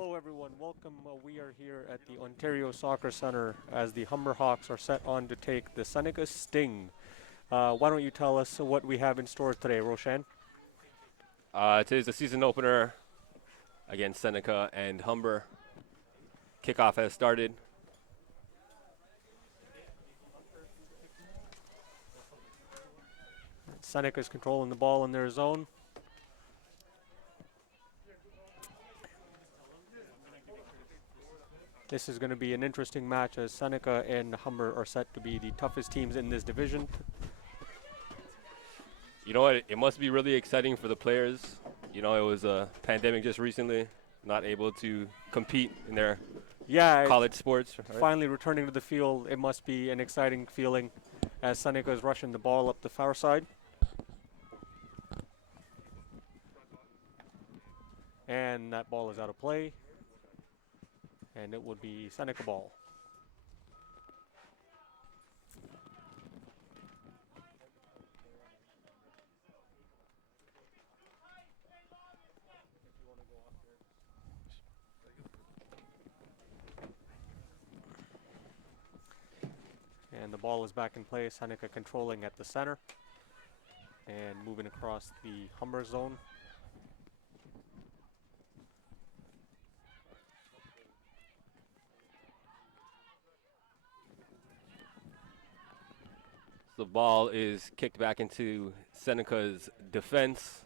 Hello everyone, welcome. We are here at the Ontario Soccer Centre as the Humber Hawks are set on to take the Seneca Sting. Why don't you tell us what we have in store today, Roshan? Today's the season opener against Seneca and Humber. Kickoff has started. Seneca's controlling the ball in their zone. This is going to be an interesting match as Seneca and Humber are set to be the toughest teams in this division. You know what? It must be really exciting for the players. You know, it was a pandemic just recently, not able to compete in their college sports. Right? Finally returning to the field, it must be an exciting feeling as Seneca is rushing the ball up the far side. And that ball is out of play. And it would be Seneca ball. And the ball is back in play. Seneca controlling at the center and moving across the Humber zone. The ball is kicked back into Seneca's defense.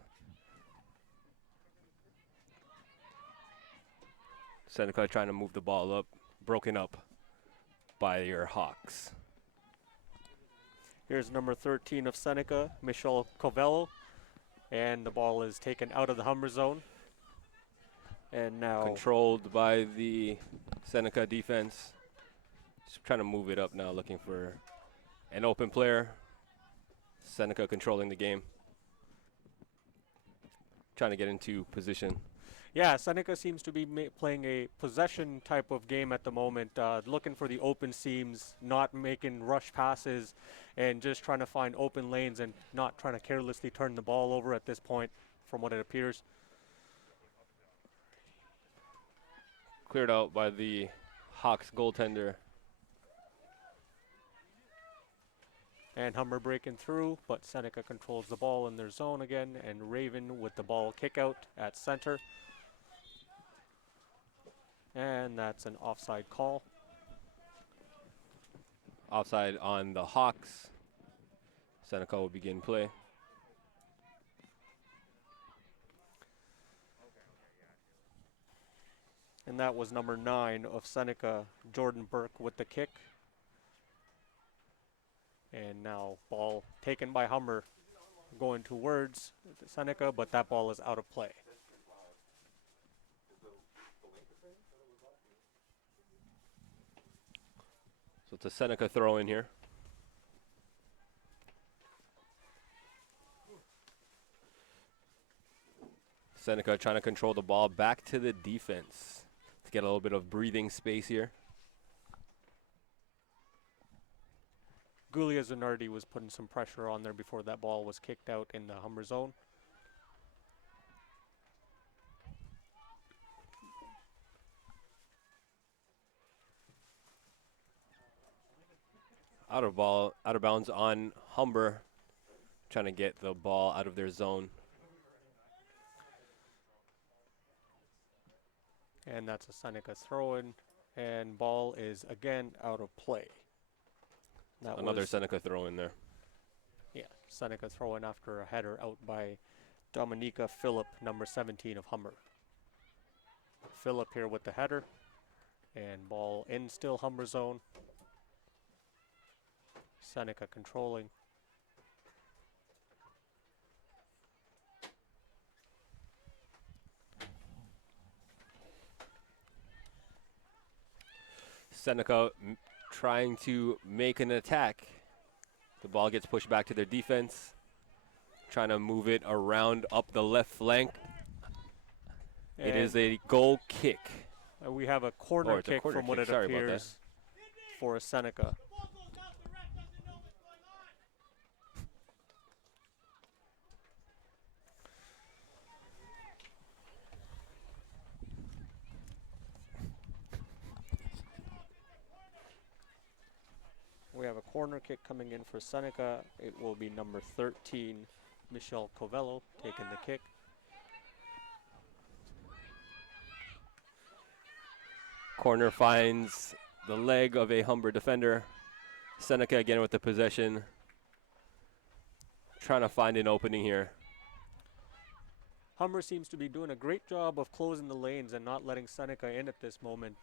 Seneca trying to move the ball up, broken up by your Hawks. Here's number 13 of Seneca, Michel Covello, and the ball is taken out of the Humber zone. And now controlled by the Seneca defense. Just trying to move it up now, looking for an open player. Seneca controlling the game. Trying to get into position. Yeah, Seneca seems to be playing a possession type of game at the moment, looking for the open seams, not making rush passes, and just trying to find open lanes and not trying to carelessly turn the ball over at this point, from what it appears. Cleared out by the Hawks goaltender. And Humber breaking through, but Seneca controls the ball in their zone again, and Raven with the ball kick out at center. And that's an offside call. Offside on the Hawks. Seneca will begin play. And that was number 9 of Seneca, Jordan Burke with the kick. And now ball taken by Humber going towards Seneca, but that ball is out of play. So it's a Seneca throw in here. Seneca trying to control the ball back to the defense to get a little bit of breathing space here. Gulia Zanardi was putting some pressure on there before that ball was kicked out in the Humber zone. Out of bounds on Humber, trying to get the ball out of their zone. And that's a Seneca throw-in, and ball is again out of play. That another Seneca throw in there. Yeah, Seneca throw-in after a header out by Dominica Phillip, number 17 of Humber. Phillip here with the header, and ball in still Humber zone. Seneca controlling. Seneca trying to make an attack. The ball gets pushed back to their defense. Trying to move it around up the left flank. And it is a goal kick. We have a corner kick from what it appears for Seneca. We have a corner kick coming in for Seneca. It will be number 13, Michel Covello, taking the kick. Corner finds the leg of a Humber defender. Seneca again with the possession. Trying to find an opening here. Humber seems to be doing a great job of closing the lanes and not letting Seneca in at this moment,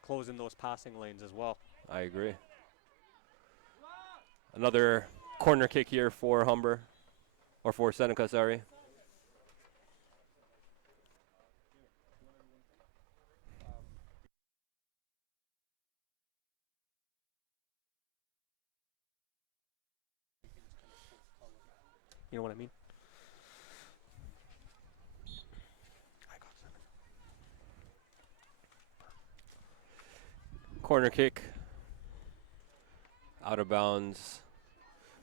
closing those passing lanes as well. I agree. Another corner kick here for Humber, or for Seneca, sorry. You know what I mean? Corner kick. Out of bounds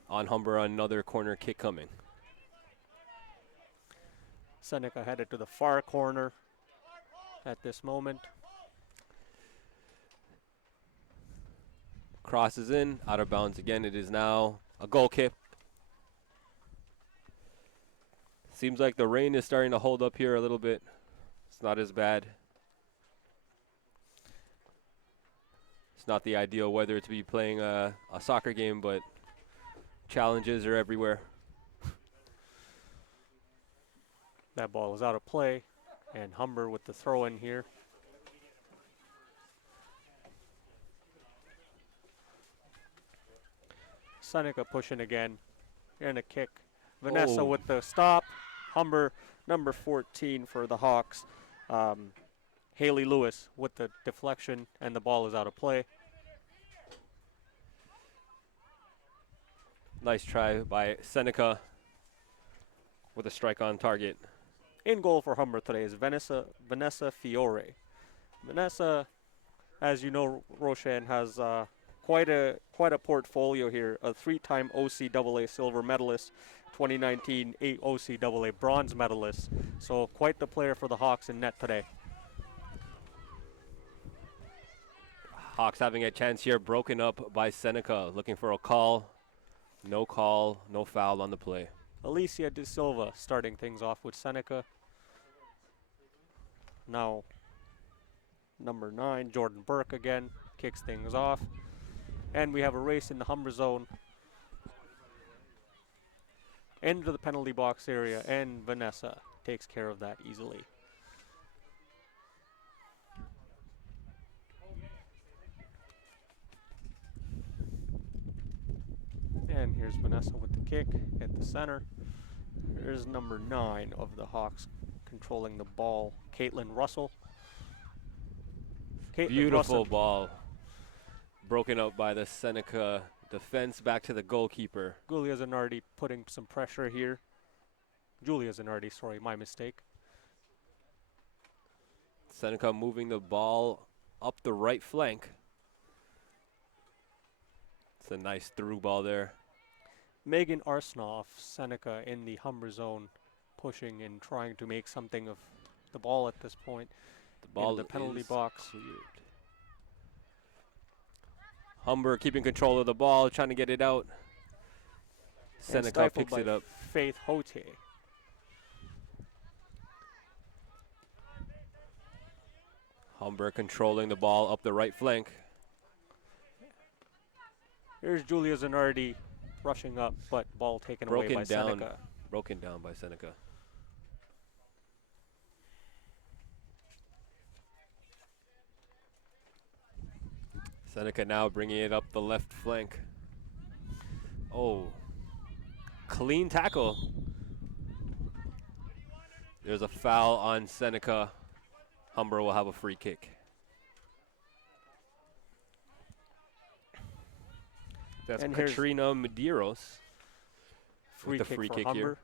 on Humber. Another corner kick coming. Seneca headed to the far corner at this moment. Crosses in, out of bounds again. It is now a goal kick. Seems like the rain is starting to hold up here a little bit. It's not as bad. It's not the ideal weather to be playing a soccer game, but challenges are everywhere. That ball is out of play, and Humber with the throw in here. Seneca pushing again, and a kick. Vanessa with the stop. Humber, number 14 for the Hawks. Haley Lewis with the deflection, and the ball is out of play. Nice try by Seneca with a strike on target. In goal for Humber today is Vanessa Fiore. Vanessa, as you know, Roshan, has quite a portfolio here. A 3-time OCAA silver medalist, 2019 OCAA bronze medalist. So quite the player for the Hawks in net today. Hawks having a chance here, broken up by Seneca, looking for a call. No call, no foul on the play. Alicia De Silva starting things off with Seneca. Now, number 9, Jordan Burke again, kicks things off. And we have a race in the Humber zone. Into the penalty box area, and Vanessa takes care of that easily. And here's Vanessa with the kick at the center. Here's number 9 of the Hawks controlling the ball, Caitlin Russell. Beautiful ball. Broken up by the Seneca defense, back to the goalkeeper. Julia Zanardi putting some pressure here. Julia Zanardi, sorry, my mistake. Seneca moving the ball up the right flank. It's a nice through ball there. Megan Arsnoff, Seneca in the Humber zone, pushing and trying to make something of the ball at this point. The ball in the penalty box. Cleared. Humber keeping control of the ball, trying to get it out. Seneca picks it up. Faith Hote. Humber controlling the ball up the right flank. Here's Julia Zanardi rushing up, but ball taken away by Seneca. Broken down by Seneca. Seneca now bringing it up the left flank. Oh, clean tackle. There's a foul on Seneca. Humber will have a free kick. That's and Katrina Medeiros. Free kick for Humber here.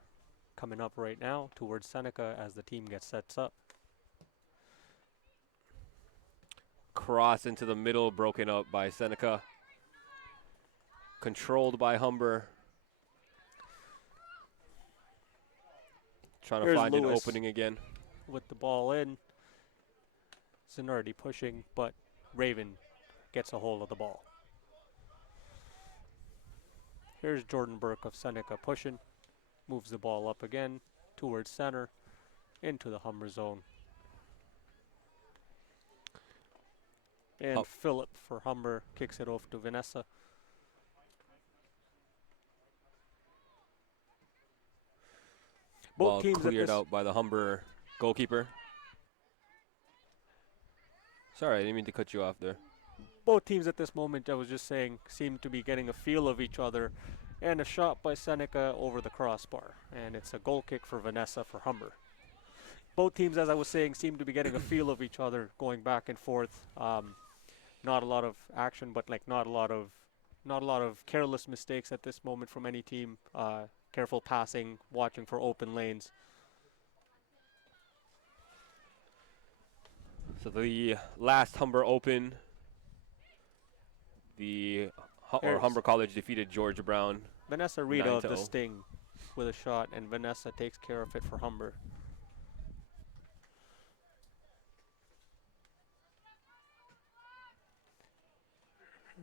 Coming up right now towards Seneca as the team gets sets up. Cross into the middle, broken up by Seneca. Controlled by Humber. Trying to find an opening again. With the ball in. Zanardi pushing, but Raven gets a hold of the ball. Here's Jordan Burke of Seneca pushing, moves the ball up again towards center, into the Humber zone. And Phillip for Humber kicks it off to Vanessa. Ball cleared out by the Humber goalkeeper. Sorry, I didn't mean to cut you off there. Both teams at this moment, I was just saying, seem to be getting a feel of each other. And a shot by Seneca over the crossbar. And it's a goal kick for Vanessa for Humber. Both teams, as I was saying, seem to be getting a feel of each other, going back and forth. Not a lot of action, but like not a lot of careless mistakes at this moment from any team. Careful passing, watching for open lanes. So the last Humber Open, Humber College defeated George Brown. Vanessa Rita of the Sting with a shot, and Vanessa takes care of it for Humber.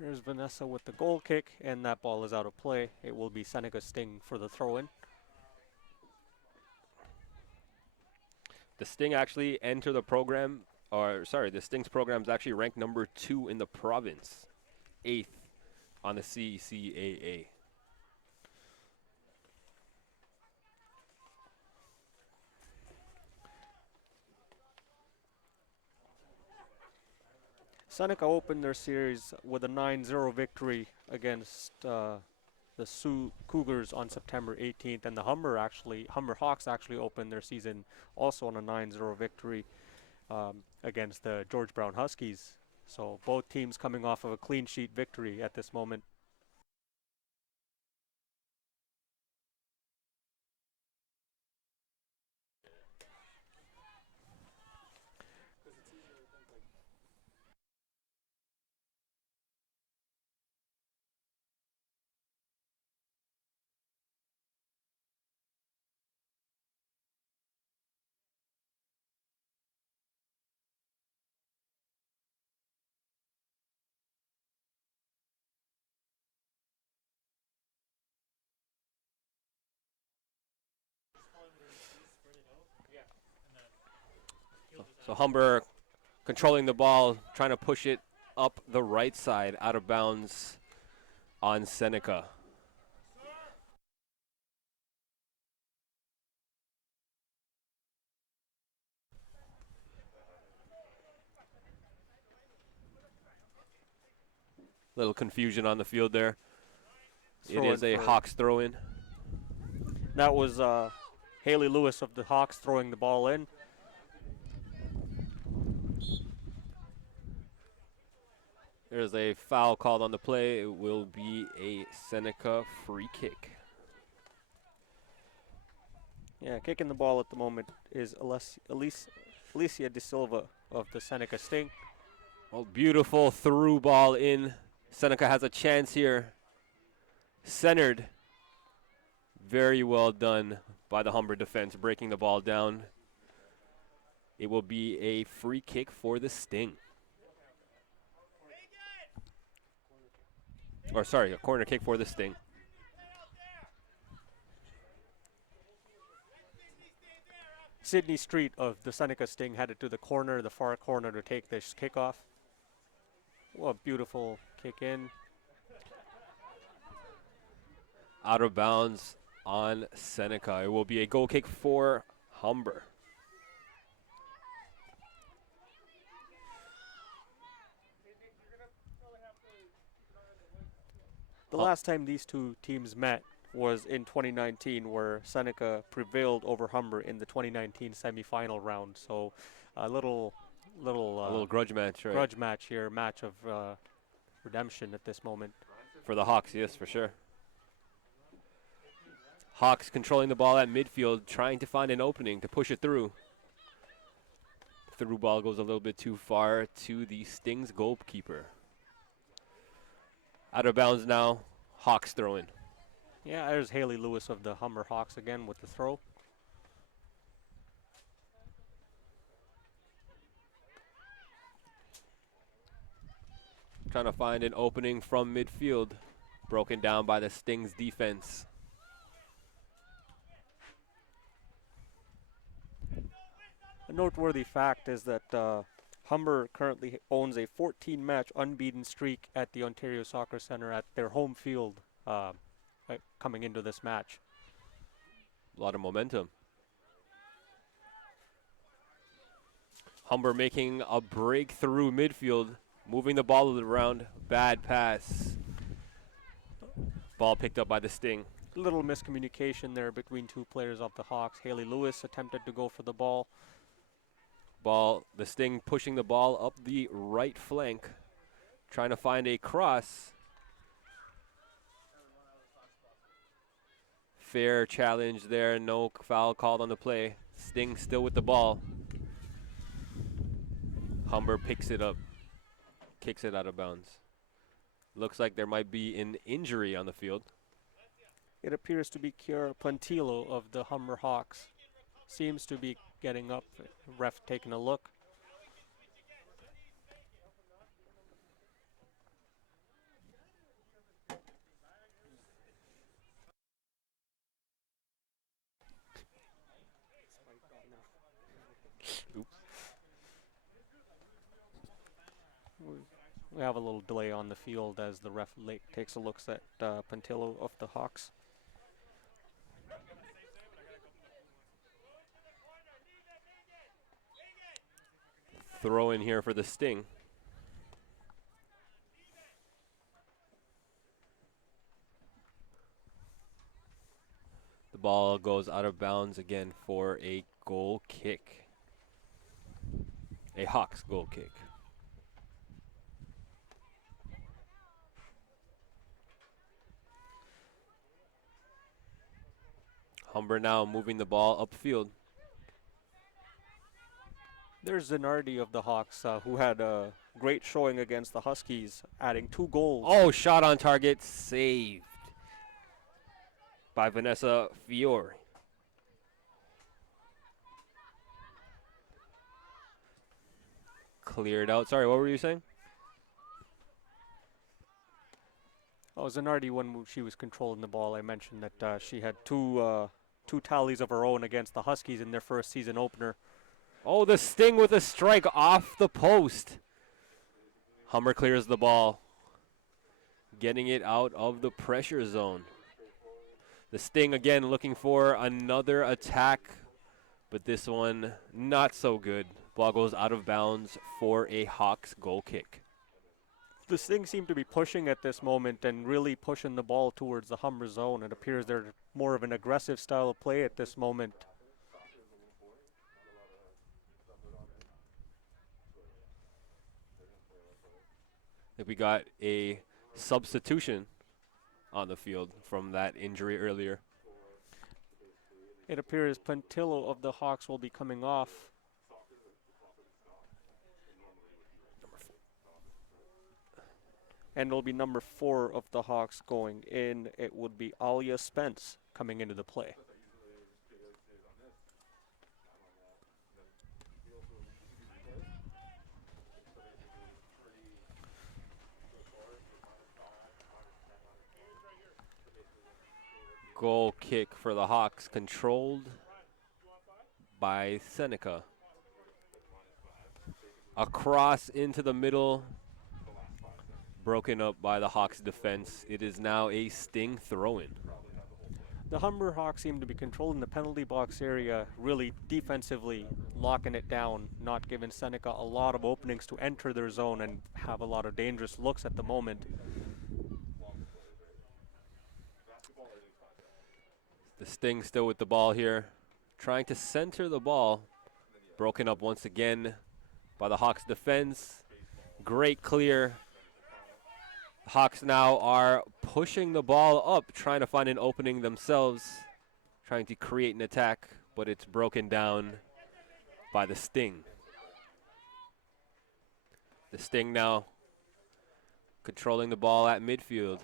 Here's Vanessa with the goal kick, and that ball is out of play. It will be Seneca Sting for the throw-in. The Sting actually enter the program, the Sting's program is actually ranked number 2 in the province, 8th on the CCAA. Seneca opened their series with a 9-0 victory against the Sioux Cougars on September 18th, and the Humber Hawks actually opened their season also on a 9-0 victory against the George Brown Huskies. So both teams coming off of a clean sheet victory at this moment. So Humber controlling the ball, trying to push it up the right side, out of bounds on Seneca. Little confusion on the field there. It is a Hawks throw-in. That was Haley Lewis of the Hawks throwing the ball in. There's a foul called on the play. It will be a Seneca free kick. Yeah, kicking the ball at the moment is Alicia De Silva of the Seneca Sting. Oh, beautiful through ball in. Seneca has a chance here. Centered. Very well done by the Humber defense, breaking the ball down. It will be a free kick for the Sting. A corner kick for the Sting. Sydney Street of the Seneca Sting headed to the far corner to take this kickoff. What a beautiful kick in. Out of bounds on Seneca. It will be a goal kick for Humber. The last time these two teams met was in 2019, where Seneca prevailed over Humber in the 2019 semifinal round. So a little grudge match, right? Grudge match here, match of redemption at this moment. For the Hawks, yes, for sure. Hawks controlling the ball at midfield, trying to find an opening to push it through. Through ball goes a little bit too far to the Sting's goalkeeper. Out of bounds now, Hawks throw-in. Yeah, there's Haley Lewis of the Humber Hawks again with the throw. Trying to find an opening from midfield. broken down by the Sting's defense. A noteworthy fact is that Humber currently owns a 14-match unbeaten streak at the Ontario Soccer Centre at their home field coming into this match. A lot of momentum. Humber making a breakthrough midfield, moving the ball around. Bad pass. Ball picked up by the Sting. Little miscommunication there between two players of the Hawks. Haley Lewis attempted to go for the ball. The Sting pushing the ball up the right flank, trying to find a cross. Fair challenge there, no foul called on the play. Sting still with the ball. Humber picks it up, kicks it out of bounds. Looks like there might be an injury on the field. It appears to be Kiara Puntillo of the Humber Hawks. Seems to be getting up. Ref taking a look. Oops. We have a little delay on the field as the ref takes a look at Puntillo of the Hawks. Throw in here for the Sting. The ball goes out of bounds again for a goal kick. A Hawks goal kick. Humber now moving the ball upfield. There's Zanardi of the Hawks, who had a great showing against the Huskies, adding 2 goals. Oh, shot on target, saved by Vanessa Fiore. Cleared out. Sorry, what were you saying? Oh, Zanardi, when she was controlling the ball, I mentioned that she had two tallies of her own against the Huskies in their first season opener. Oh, the Sting with a strike off the post. Humber clears the ball, getting it out of the pressure zone. The Sting again looking for another attack, but this one not so good. Ball goes out of bounds for a Hawks goal kick. The Sting seem to be pushing at this moment and really pushing the ball towards the Humber zone. It appears they're more of an aggressive style of play at this moment. We got a substitution on the field from that injury earlier. It appears Puntillo of the Hawks will be coming off. And it'll be number 4 of the Hawks going in. It would be Alia Spence coming into the play. Goal kick for the Hawks, controlled by Seneca. Across into the middle, broken up by the Hawks defense. It is now a Sting throw-in. The Humber Hawks seem to be controlling the penalty box area, really defensively locking it down, not giving Seneca a lot of openings to enter their zone and have a lot of dangerous looks at the moment. The Sting still with the ball here, trying to center the ball. Broken up once again by the Hawks defense. Great clear. The Hawks now are pushing the ball up, trying to find an opening themselves, trying to create an attack, but it's broken down by the Sting. The Sting now controlling the ball at midfield.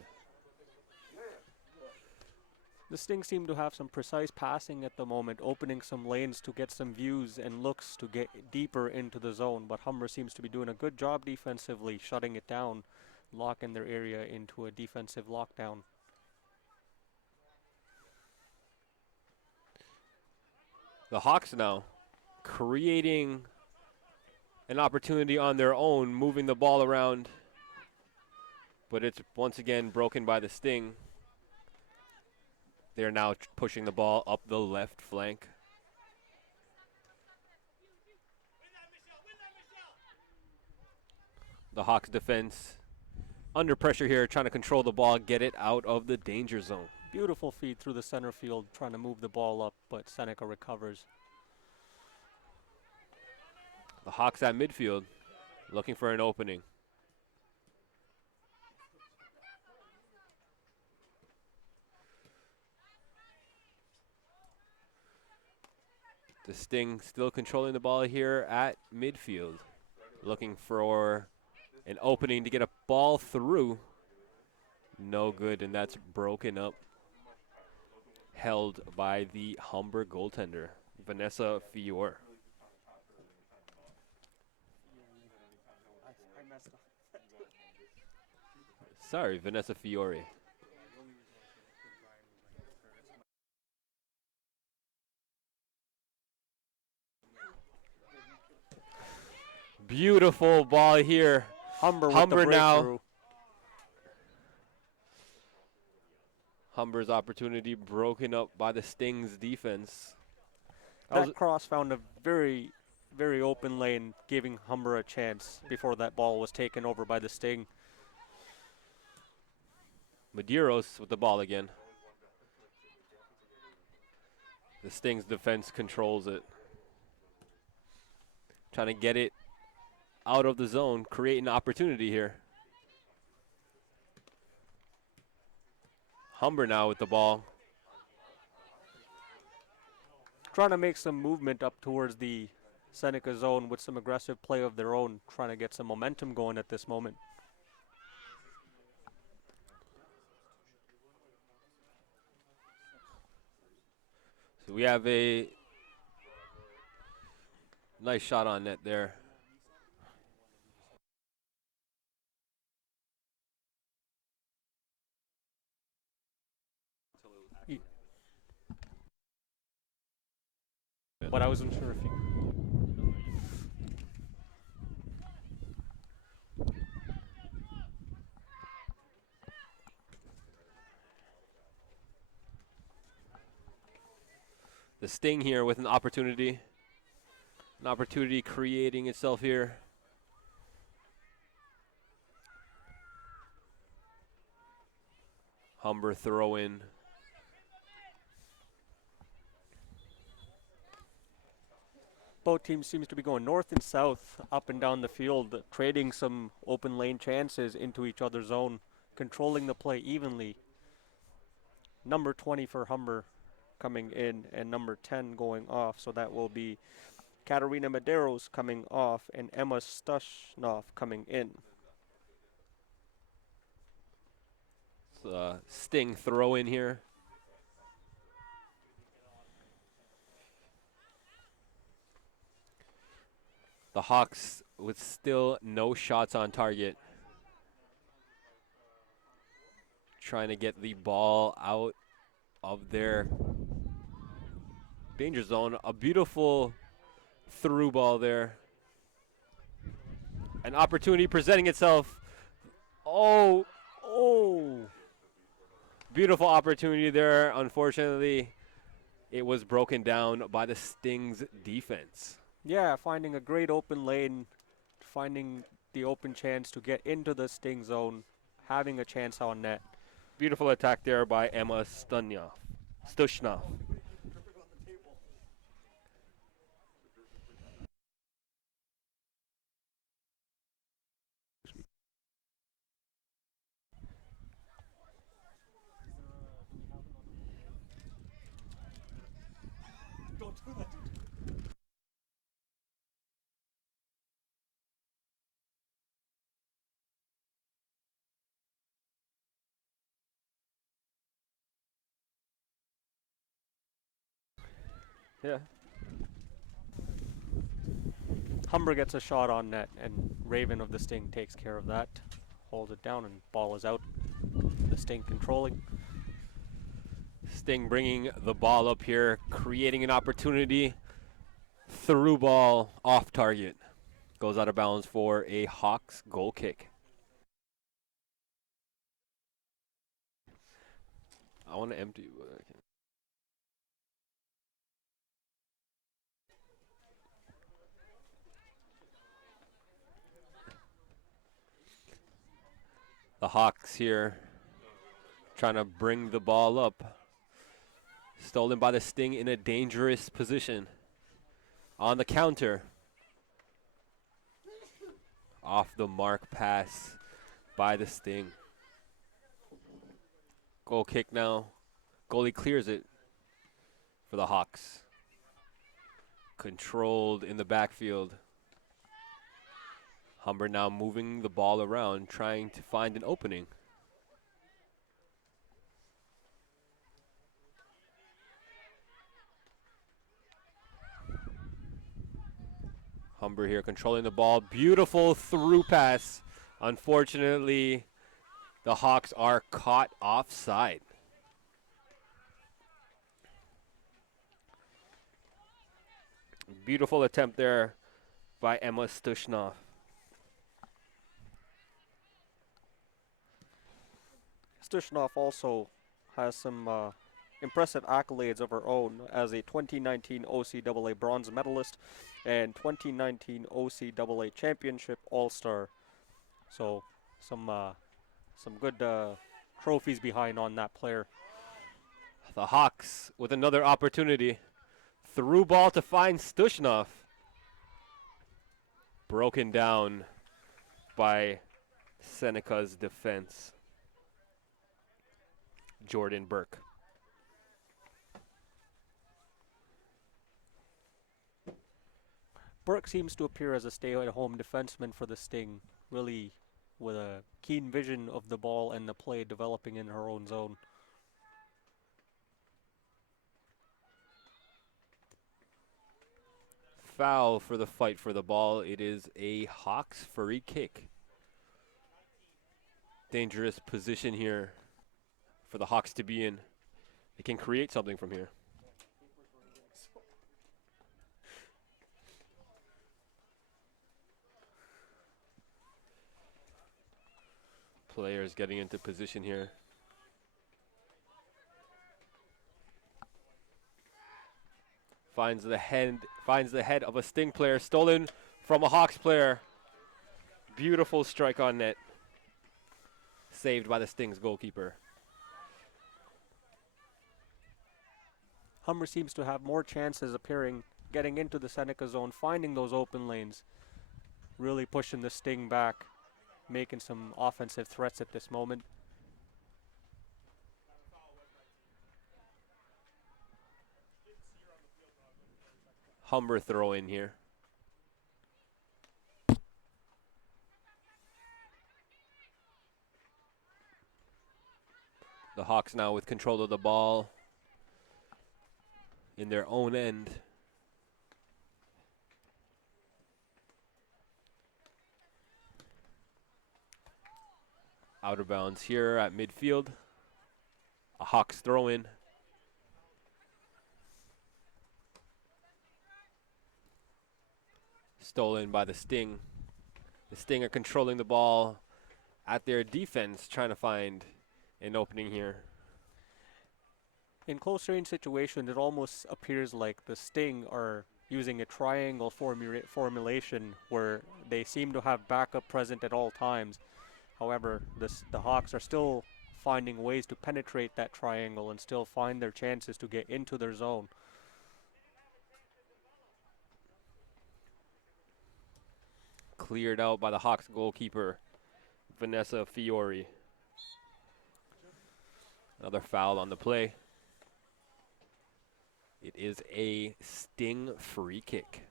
The Sting seem to have some precise passing at the moment, opening some lanes to get some views and looks to get deeper into the zone, but Humber seems to be doing a good job defensively, shutting it down. lock in their area into a defensive lockdown. The Hawks now creating an opportunity on their own, moving the ball around, but it's once again broken by the Sting. They're now pushing the ball up the left flank. The Hawks defense under pressure here, trying to control the ball, get it out of the danger zone. Beautiful feed through the center field, trying to move the ball up, but Seneca recovers. The Hawks at midfield, looking for an opening. The Sting still controlling the ball here at midfield, looking for an opening to get a ball through. No good, and that's broken up. Held by the Humber goaltender, Vanessa Fior. Sorry, Vanessa Fiore. Beautiful ball here. Humber Humber with the now. breakthrough. Humber's opportunity broken up by the Sting's defense. That cross found a very, very open lane, giving Humber a chance before that ball was taken over by the Sting. Medeiros with the ball again. The Sting's defense controls it. Trying to get it out of the zone, create an opportunity here. Humber now with the ball. Trying to make some movement up towards the Seneca zone with some aggressive play of their own, trying to get some momentum going at this moment. So we have a nice shot on net there. But I wasn't sure if you... The Sting here with an opportunity. An opportunity creating itself here. Humber throw in. Both teams seems to be going north and south, up and down the field, trading some open lane chances into each other's zone, controlling the play evenly. Number 20 for Humber coming in, and number 10 going off, so that will be Katerina Medeiros coming off and Emma Stushnov coming in. Sting throw in here. The Hawks with still no shots on target. Trying to get the ball out of their danger zone. A beautiful through ball there. An opportunity presenting itself. Oh. Beautiful opportunity there. Unfortunately, it was broken down by the Sting's defense. Yeah, finding a great open lane, finding the open chance to get into the Sting zone, having a chance on net. Beautiful attack there by Emma Stushnov. Don't do that. Yeah. Humber gets a shot on net, and Raven of the Sting takes care of that. holds it down, and ball is out. The Sting controlling. Sting bringing the ball up here, creating an opportunity. Through ball off target. Goes out of bounds for a Hawks goal kick. I want to empty. The Hawks here trying to bring the ball up. Stolen by the Sting in a dangerous position. On the counter. Off the mark pass by the Sting. Goal kick now. Goalie clears it for the Hawks. Controlled in the backfield. Humber now moving the ball around, trying to find an opening. Humber here controlling the ball. Beautiful through pass. Unfortunately, the Hawks are caught offside. Beautiful attempt there by Emma Stushnov. Stushnov also has some impressive accolades of her own as a 2019 OCAA bronze medalist and 2019 OCAA championship all-star. So some good trophies behind on that player. The Hawks with another opportunity. Through ball to find Stushnov. Broken down by Seneca's defense. Jordan Burke. Burke seems to appear as a stay-at-home defenseman for the Sting, really with a keen vision of the ball and the play developing in her own zone. Foul for the fight for the ball. It is a Hawks free kick. Dangerous position here for the Hawks to be in. They can create something from here. Players getting into position here. Finds the head of a Sting player, stolen from a Hawks player. Beautiful strike on net. Saved by the Sting's goalkeeper. Humber seems to have more chances getting into the Seneca zone, finding those open lanes, really pushing the Sting back, making some offensive threats at this moment. Humber throw in here. The Hawks now with control of the ball in their own end. Out of bounds here at midfield. A Hawks throw in. Stolen by the Sting. The Sting are controlling the ball at their defense, trying to find an opening here. In close range situations, it almost appears like the Sting are using a triangle formulation where they seem to have backup present at all times. However, the Hawks are still finding ways to penetrate that triangle and still find their chances to get into their zone. Cleared out by the Hawks goalkeeper, Vanessa Fiore. Another foul on the play. It is a Sting free kick.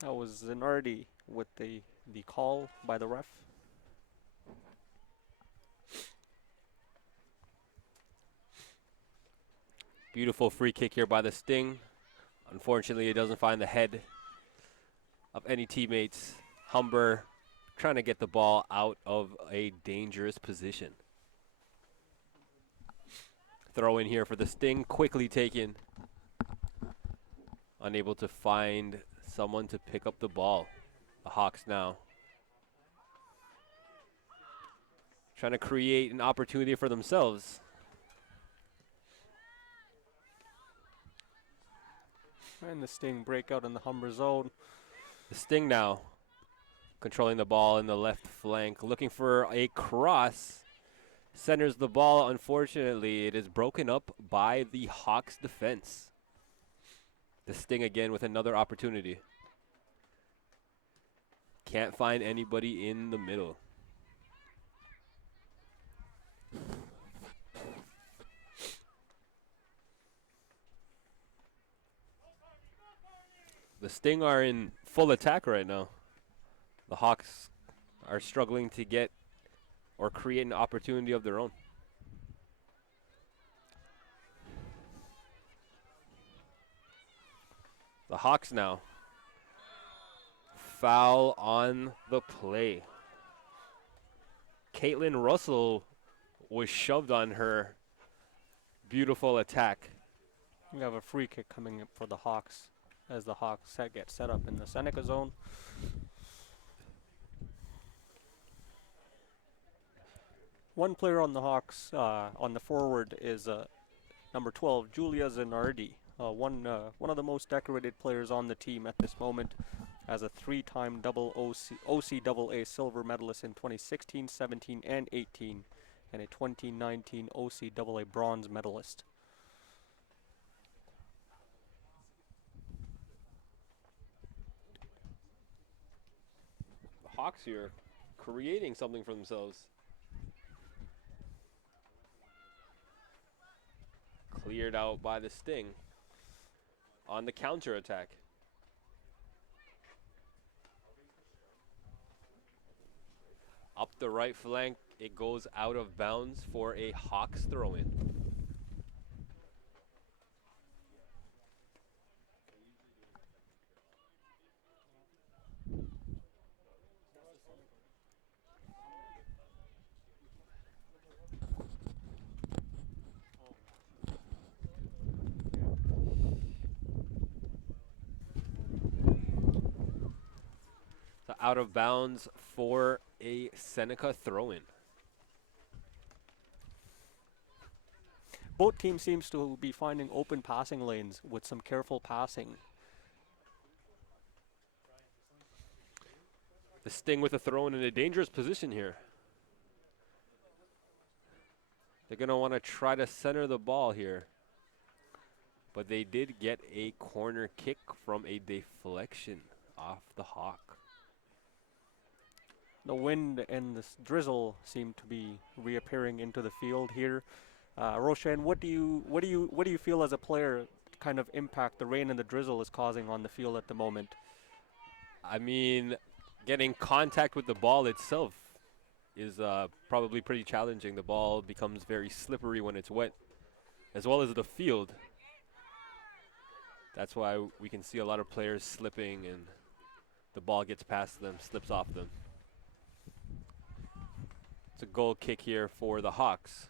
That was Zanardi with the call by the ref. Beautiful free kick here by the Sting. Unfortunately, it doesn't find the head of any teammates. Humber trying to get the ball out of a dangerous position. Throw in here for the Sting, quickly taken. Unable to find someone to pick up the ball. The Hawks now trying to create an opportunity for themselves. And the Sting break out in the Humber zone. The Sting now controlling the ball in the left flank, looking for a cross. Centers the ball. Unfortunately, it is broken up by the Hawks defense. The Sting again with another opportunity. Can't find anybody in the middle. The Sting are in full attack right now. The Hawks are struggling to get or create an opportunity of their own. The Hawks now. Foul on the play. Caitlin Russell was shoved on her. Beautiful attack. We have a free kick coming up for the Hawks as the Hawks get set up in the Seneca zone. One player on the Hawks on the forward is number 12, Julia Zanardi, one of the most decorated players on the team at this moment, as a 3-time double OCAA silver medalist in 2016, 17, and 18, and a 2019 OCAA bronze medalist. The Hawks here creating something for themselves. Cleared out by the Sting on the counter attack. Up the right flank, it goes out of bounds for a Hawks throw-in. So out of bounds for a Seneca throw-in. Both teams seems to be finding open passing lanes with some careful passing. The Sting with a throw-in in a dangerous position here. They're going to want to try to center the ball here. But they did get a corner kick from a deflection off the Hawk. The wind and the drizzle seem to be reappearing into the field here. Roshan, what do you feel as a player kind of impact the rain and the drizzle is causing on the field at the moment? I mean, getting contact with the ball itself is probably pretty challenging. The ball becomes very slippery when it's wet, as well as the field. That's why we can see a lot of players slipping and the ball gets past them, slips off them. It's a goal kick here for the Hawks.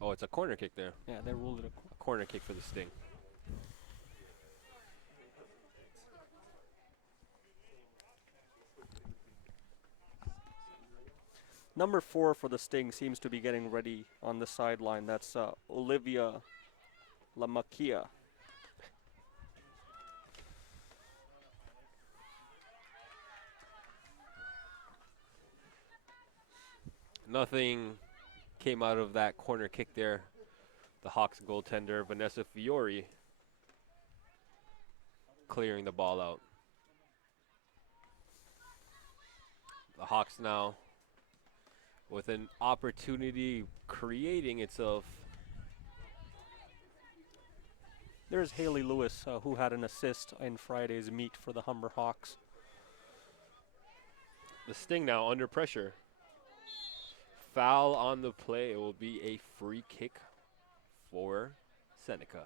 Oh, it's a corner kick there. Yeah, they ruled it A corner kick for the Sting. Number 4 for the Sting seems to be getting ready on the sideline. That's Olivia Lamakia. Nothing came out of that corner kick there. The Hawks goaltender, Vanessa Fiore, clearing the ball out. The Hawks now with an opportunity creating itself. There's Haley Lewis, who had an assist in Friday's meet for the Humber Hawks. The Sting now under pressure. Foul on the play. It will be a free kick for Seneca.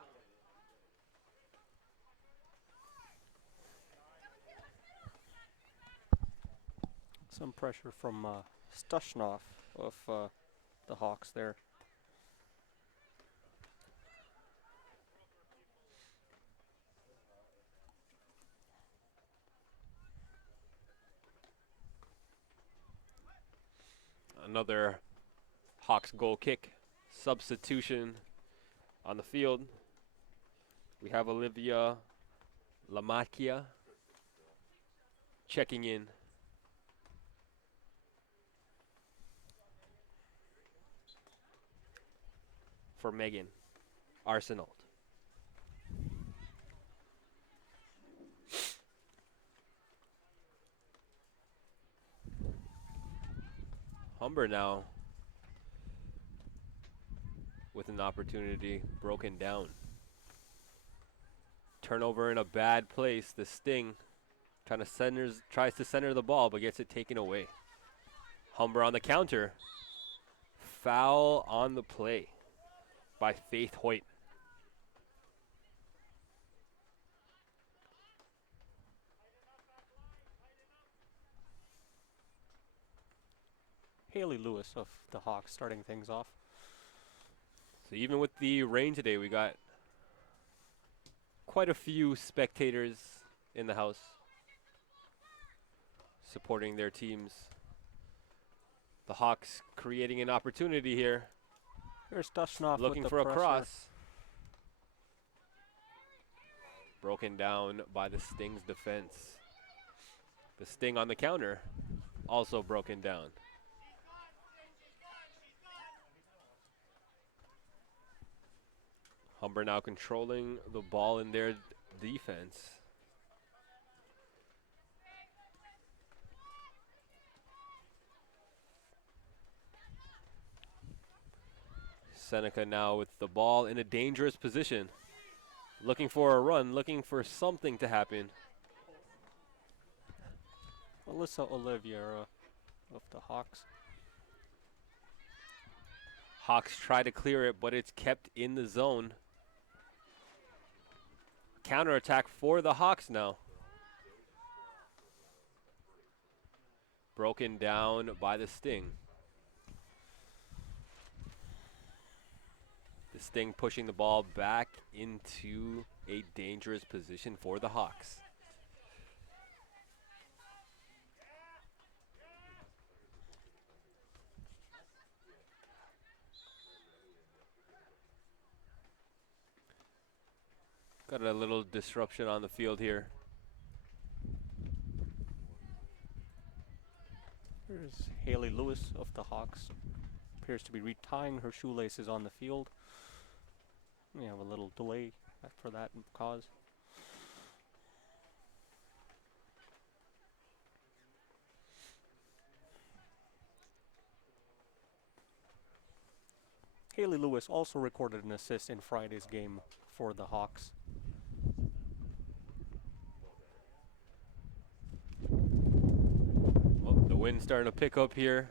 Some pressure from Stushnov of the Hawks there. Another Hawks goal kick. Substitution on the field. We have Olivia Lamakia checking in. For Megan Arsenault. Humber now with an opportunity broken down. Turnover in a bad place. The Sting tries to center the ball but gets it taken away. Humber on the counter. Foul on the play by Faith Hoyt. Haley Lewis of the Hawks starting things off. So even with the rain today, we got quite a few spectators in the house supporting their teams. The Hawks creating an opportunity here. Here's Dushnov Looking with for the a pressure. cross. Broken down by the Sting's defense. The Sting on the counter, also broken down. Humber now controlling the ball in their defense. Seneca now with the ball in a dangerous position. Looking for a run, looking for something to happen. Alyssa Oliviera of the Hawks. Hawks try to clear it, but it's kept in the zone. Counterattack for the Hawks now. Broken down by the Sting. The Sting pushing the ball back into a dangerous position for the Hawks. Got a little disruption on the field here. Here's Haley Lewis of the Hawks. Appears to be retying her shoelaces on the field. We have a little delay for that cause. Haley Lewis also recorded an assist in Friday's game for the Hawks. Well, the wind's starting to pick up here,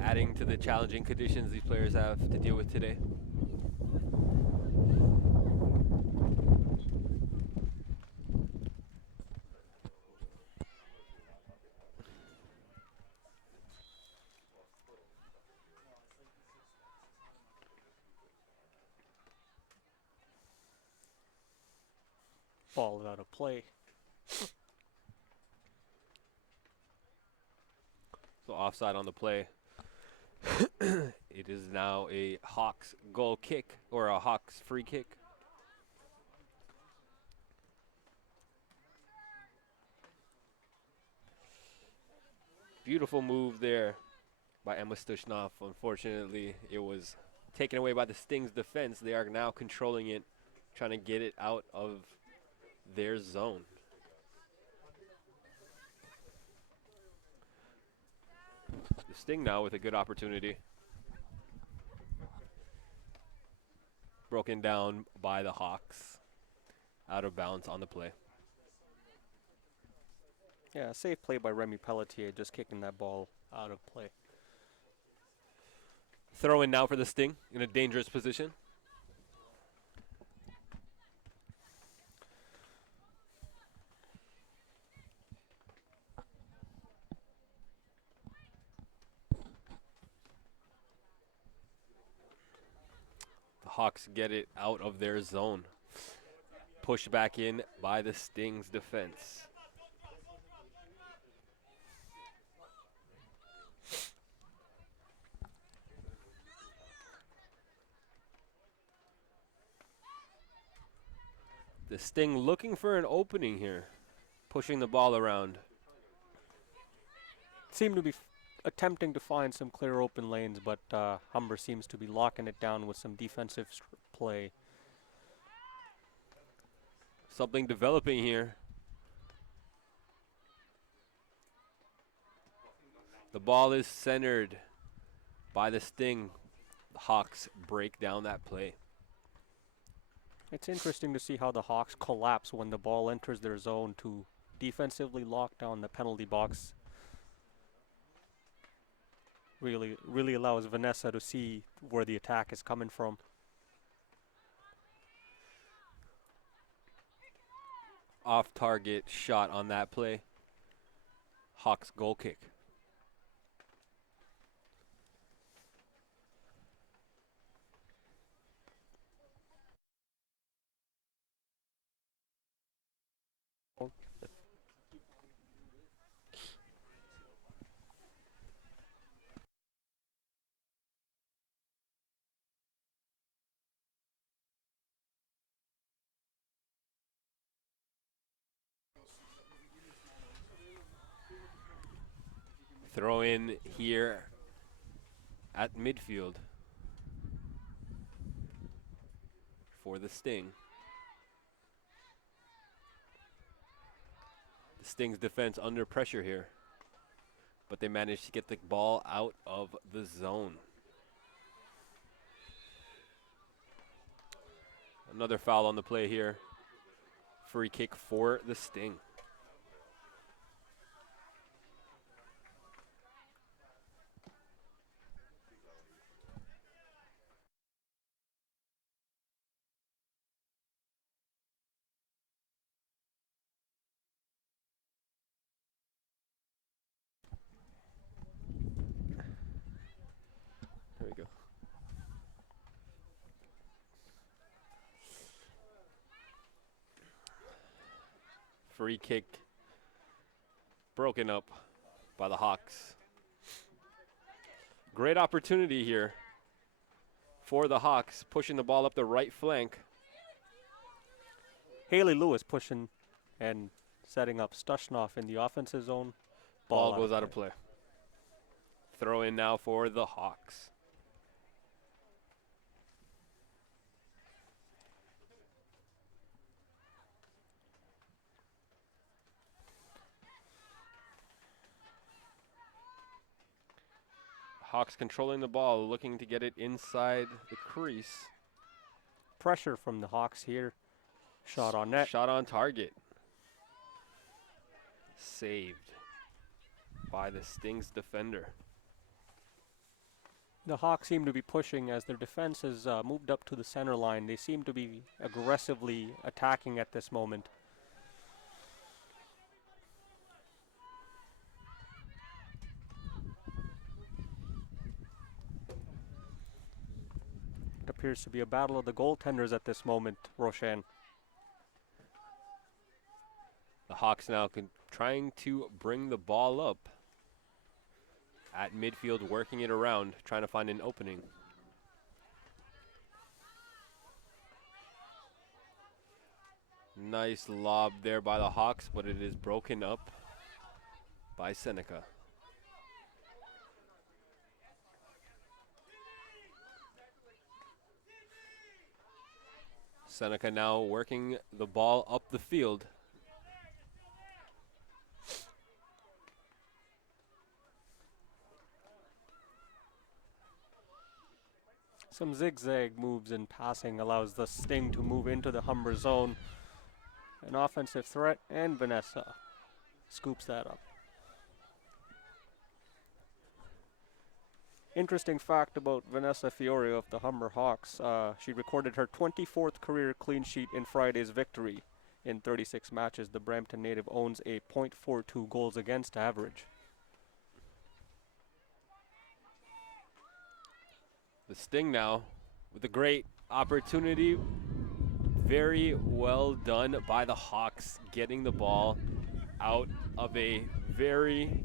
adding to the challenging conditions these players have to deal with today. Ball out of play. So offside on the play. It is now a Hawks goal kick, or a Hawks free kick. Beautiful move there by Emma Stushnov. Unfortunately, it was taken away by the Sting's defense. They are now controlling it, trying to get it out of their zone. The Sting now with a good opportunity. Broken down by the Hawks. Out of bounds on the play. Yeah, safe play by Remy Pelletier, just kicking that ball out of play. Throw in now for the Sting in a dangerous position. Hawks get it out of their zone. Pushed back in by the Sting's defense. The Sting looking for an opening here, pushing the ball around. Seem to be attempting to find some clear open lanes, but Humber seems to be locking it down with some defensive play. Something developing here. The ball is centered by the Sting. The Hawks break down that play. It's interesting to see how the Hawks collapse when the ball enters their zone to defensively lock down the penalty box. Really allows Vanessa to see where the attack is coming from. Off target shot on that play. Hawks goal kick. Throw in here at midfield for the Sting. The Sting's defense under pressure here, but they managed to get the ball out of the zone. Another foul on the play here. Free kick for the Sting. There we go. Free kick broken up by the Hawks. Great opportunity here for the Hawks, pushing the ball up the right flank. Haley Lewis pushing and setting up Stushnov in the offensive zone. Ball goes out of play. Throw in now for the Hawks. Hawks controlling the ball, looking to get it inside the crease. Pressure from the Hawks here. Shot on net. Shot on target. Saved by the Sting's defender. The Hawks seem to be pushing as their defense has moved up to the center line. They seem to be aggressively attacking at this moment. It appears to be a battle of the goaltenders at this moment, Roshan. The Hawks now trying to bring the ball up at midfield, working it around, trying to find an opening. Nice lob there by the Hawks, but it is broken up by Seneca. Seneca now working the ball up the field. Some zigzag moves in passing allows the Sting to move into the Humber zone. An offensive threat, and Vanessa scoops that up. Interesting fact about Vanessa Fiore of the Humber Hawks. She recorded her 24th career clean sheet in Friday's victory. In 36 matches, the Brampton native owns a .42 goals against average. The Sting now with a great opportunity. Very well done by the Hawks, getting the ball out of a very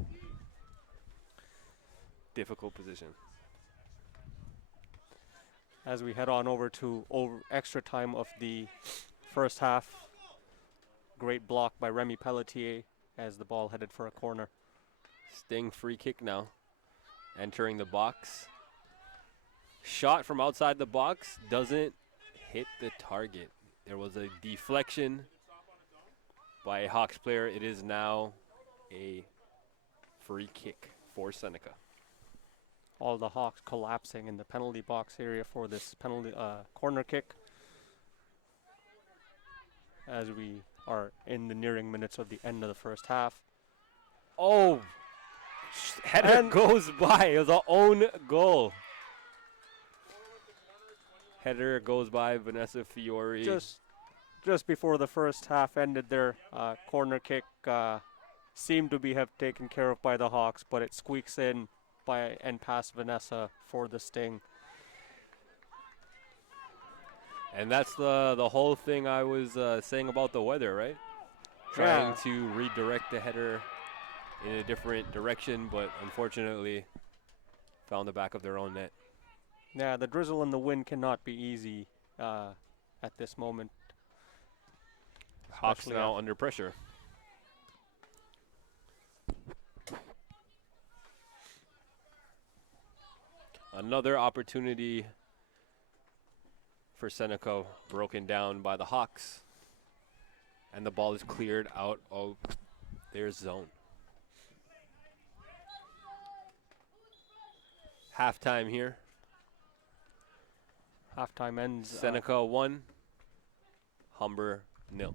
difficult position. As we head on over to extra time of the first half, great block by Remy Pelletier as the ball headed for a corner. Sting free kick now, entering the box. Shot from outside the box doesn't hit the target. There was a deflection by a Hawks player. It is now a free kick for Seneca. All the Hawks collapsing in the penalty box area for this penalty corner kick as we are in the nearing minutes of the end of the first half. Oh, header goes by. It was our own goal. Header goes by Vanessa Fiore. Just before the first half ended, their corner kick seemed to be have taken care of by the Hawks, but it squeaks in and past Vanessa for the Sting. And that's the whole thing I was saying about the weather, right? Trying to redirect the header in a different direction, but unfortunately found the back of their own net. Yeah, the drizzle and the wind cannot be easy at this moment. Hawks now under pressure. Another opportunity for Seneca broken down by the Hawks. And the ball is cleared out of their zone. Halftime here. Halftime ends. Seneca 1, Humber 0.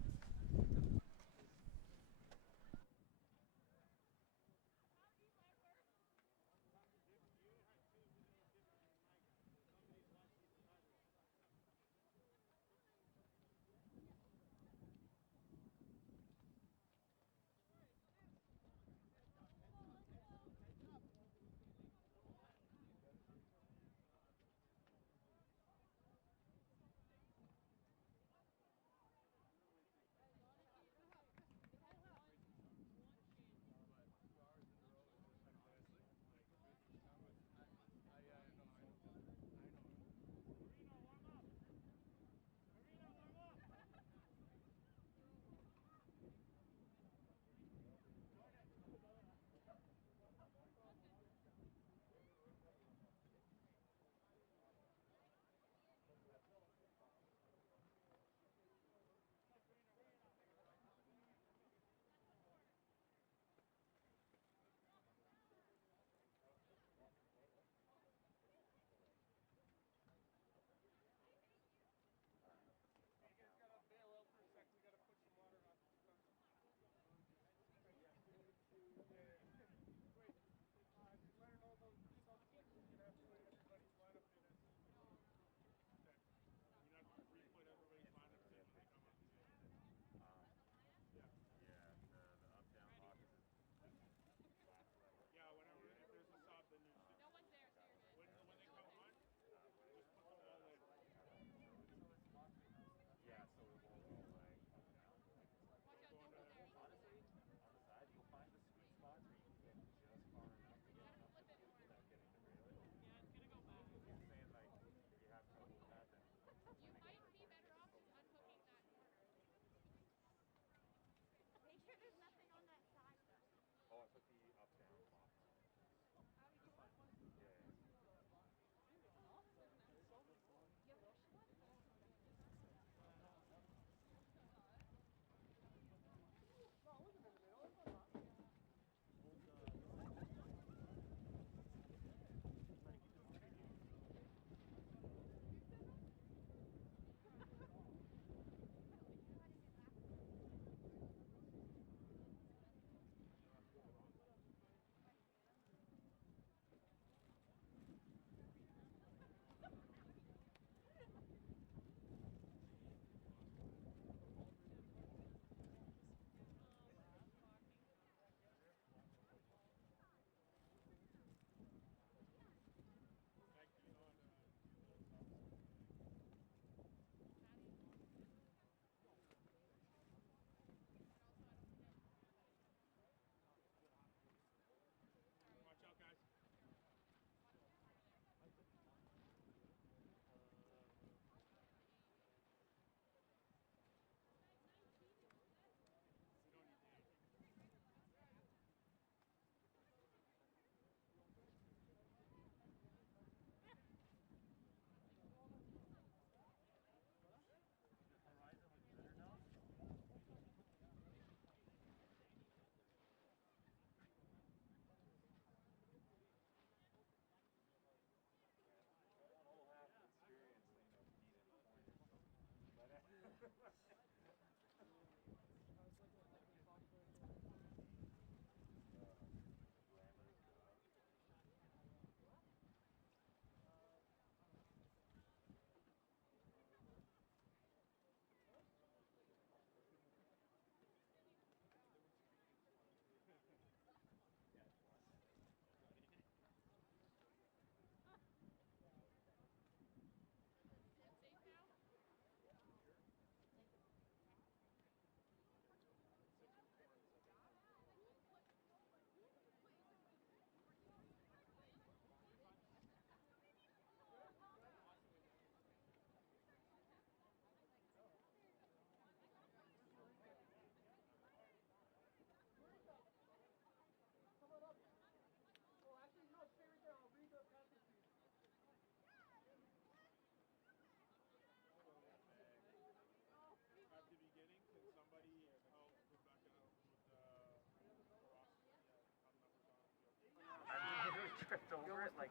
Oh,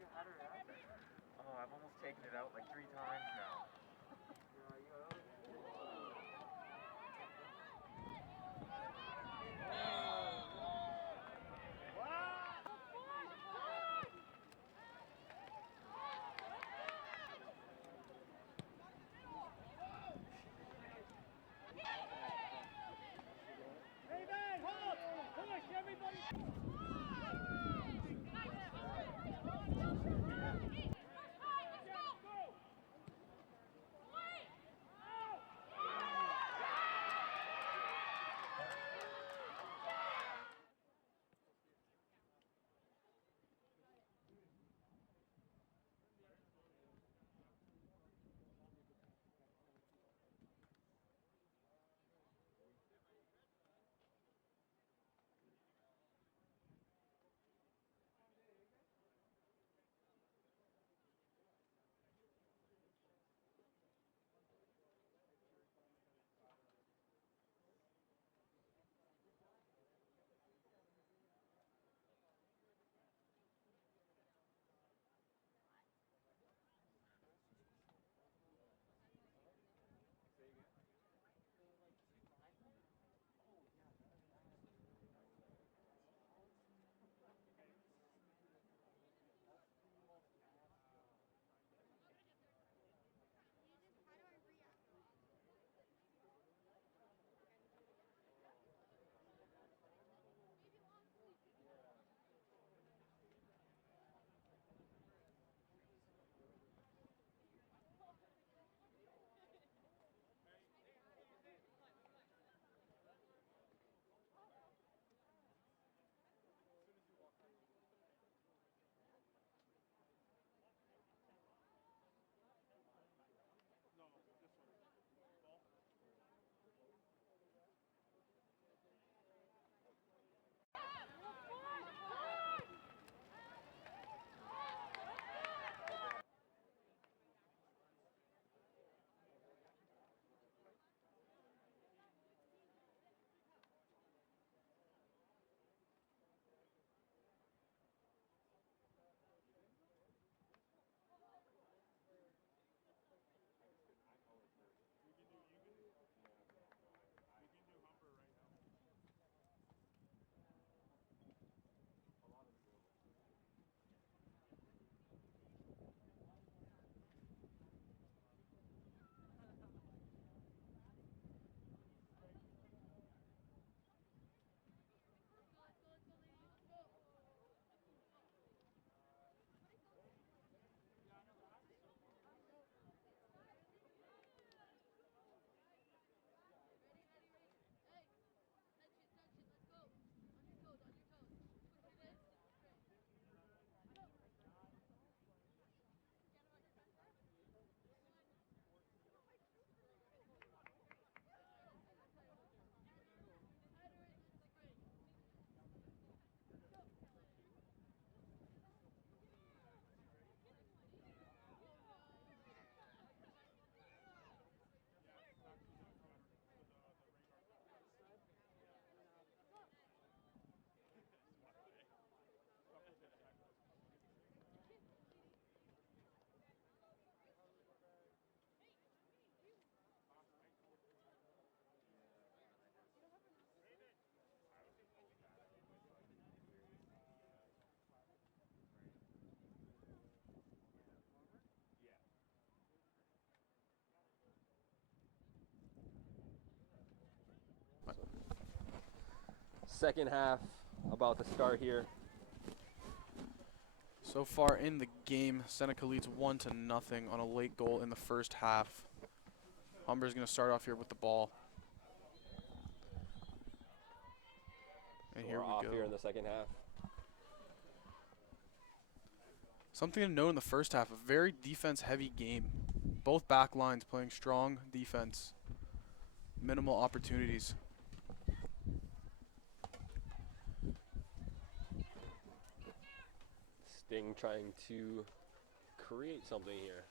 I've almost taken it out like 3 times now. Second half about to start here. So far in the game, Seneca leads 1-0 on a late goal in the first half. Humber's going to start off here with the ball. And So here we're we off go. here in the second half. Something to note in the first half, a very defense-heavy game. Both back lines playing strong defense. Minimal opportunities. Sting trying to create something here.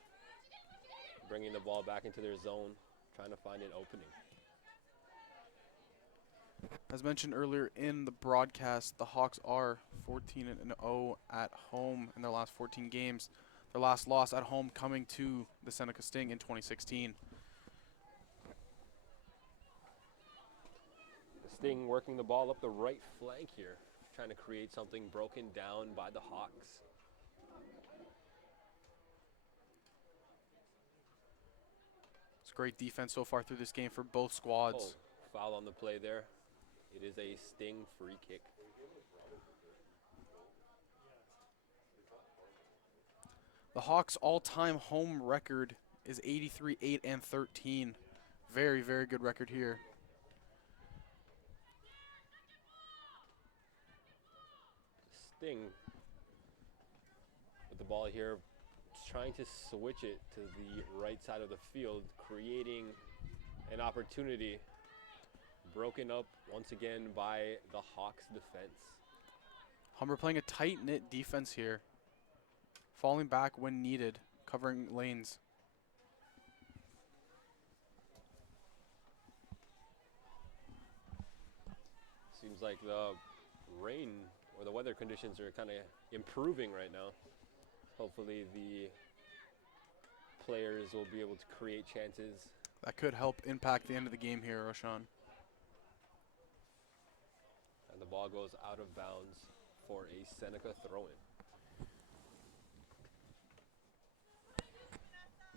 Bringing the ball back into their zone, trying to find an opening. As mentioned earlier in the broadcast, the Hawks are 14-0 at home in their last 14 games. Their last loss at home coming to the Seneca Sting in 2016. The Sting working the ball up the right flank here, trying to create something broken down by the Hawks. It's great defense so far through this game for both squads. Oh, foul on the play there. It is a Sting free kick. The Hawks' all-time home record is 83-8-13. Very, very good record here. Sting with the ball here, trying to switch it to the right side of the field, creating an opportunity. Broken up once again by the Hawks defense. Humber playing a tight-knit defense here. Falling back when needed, covering lanes. Seems like the rain or the weather conditions are kind of improving right now. Hopefully the players will be able to create chances. That could help impact the end of the game here, Roshan. And the ball goes out of bounds for a Seneca throw-in.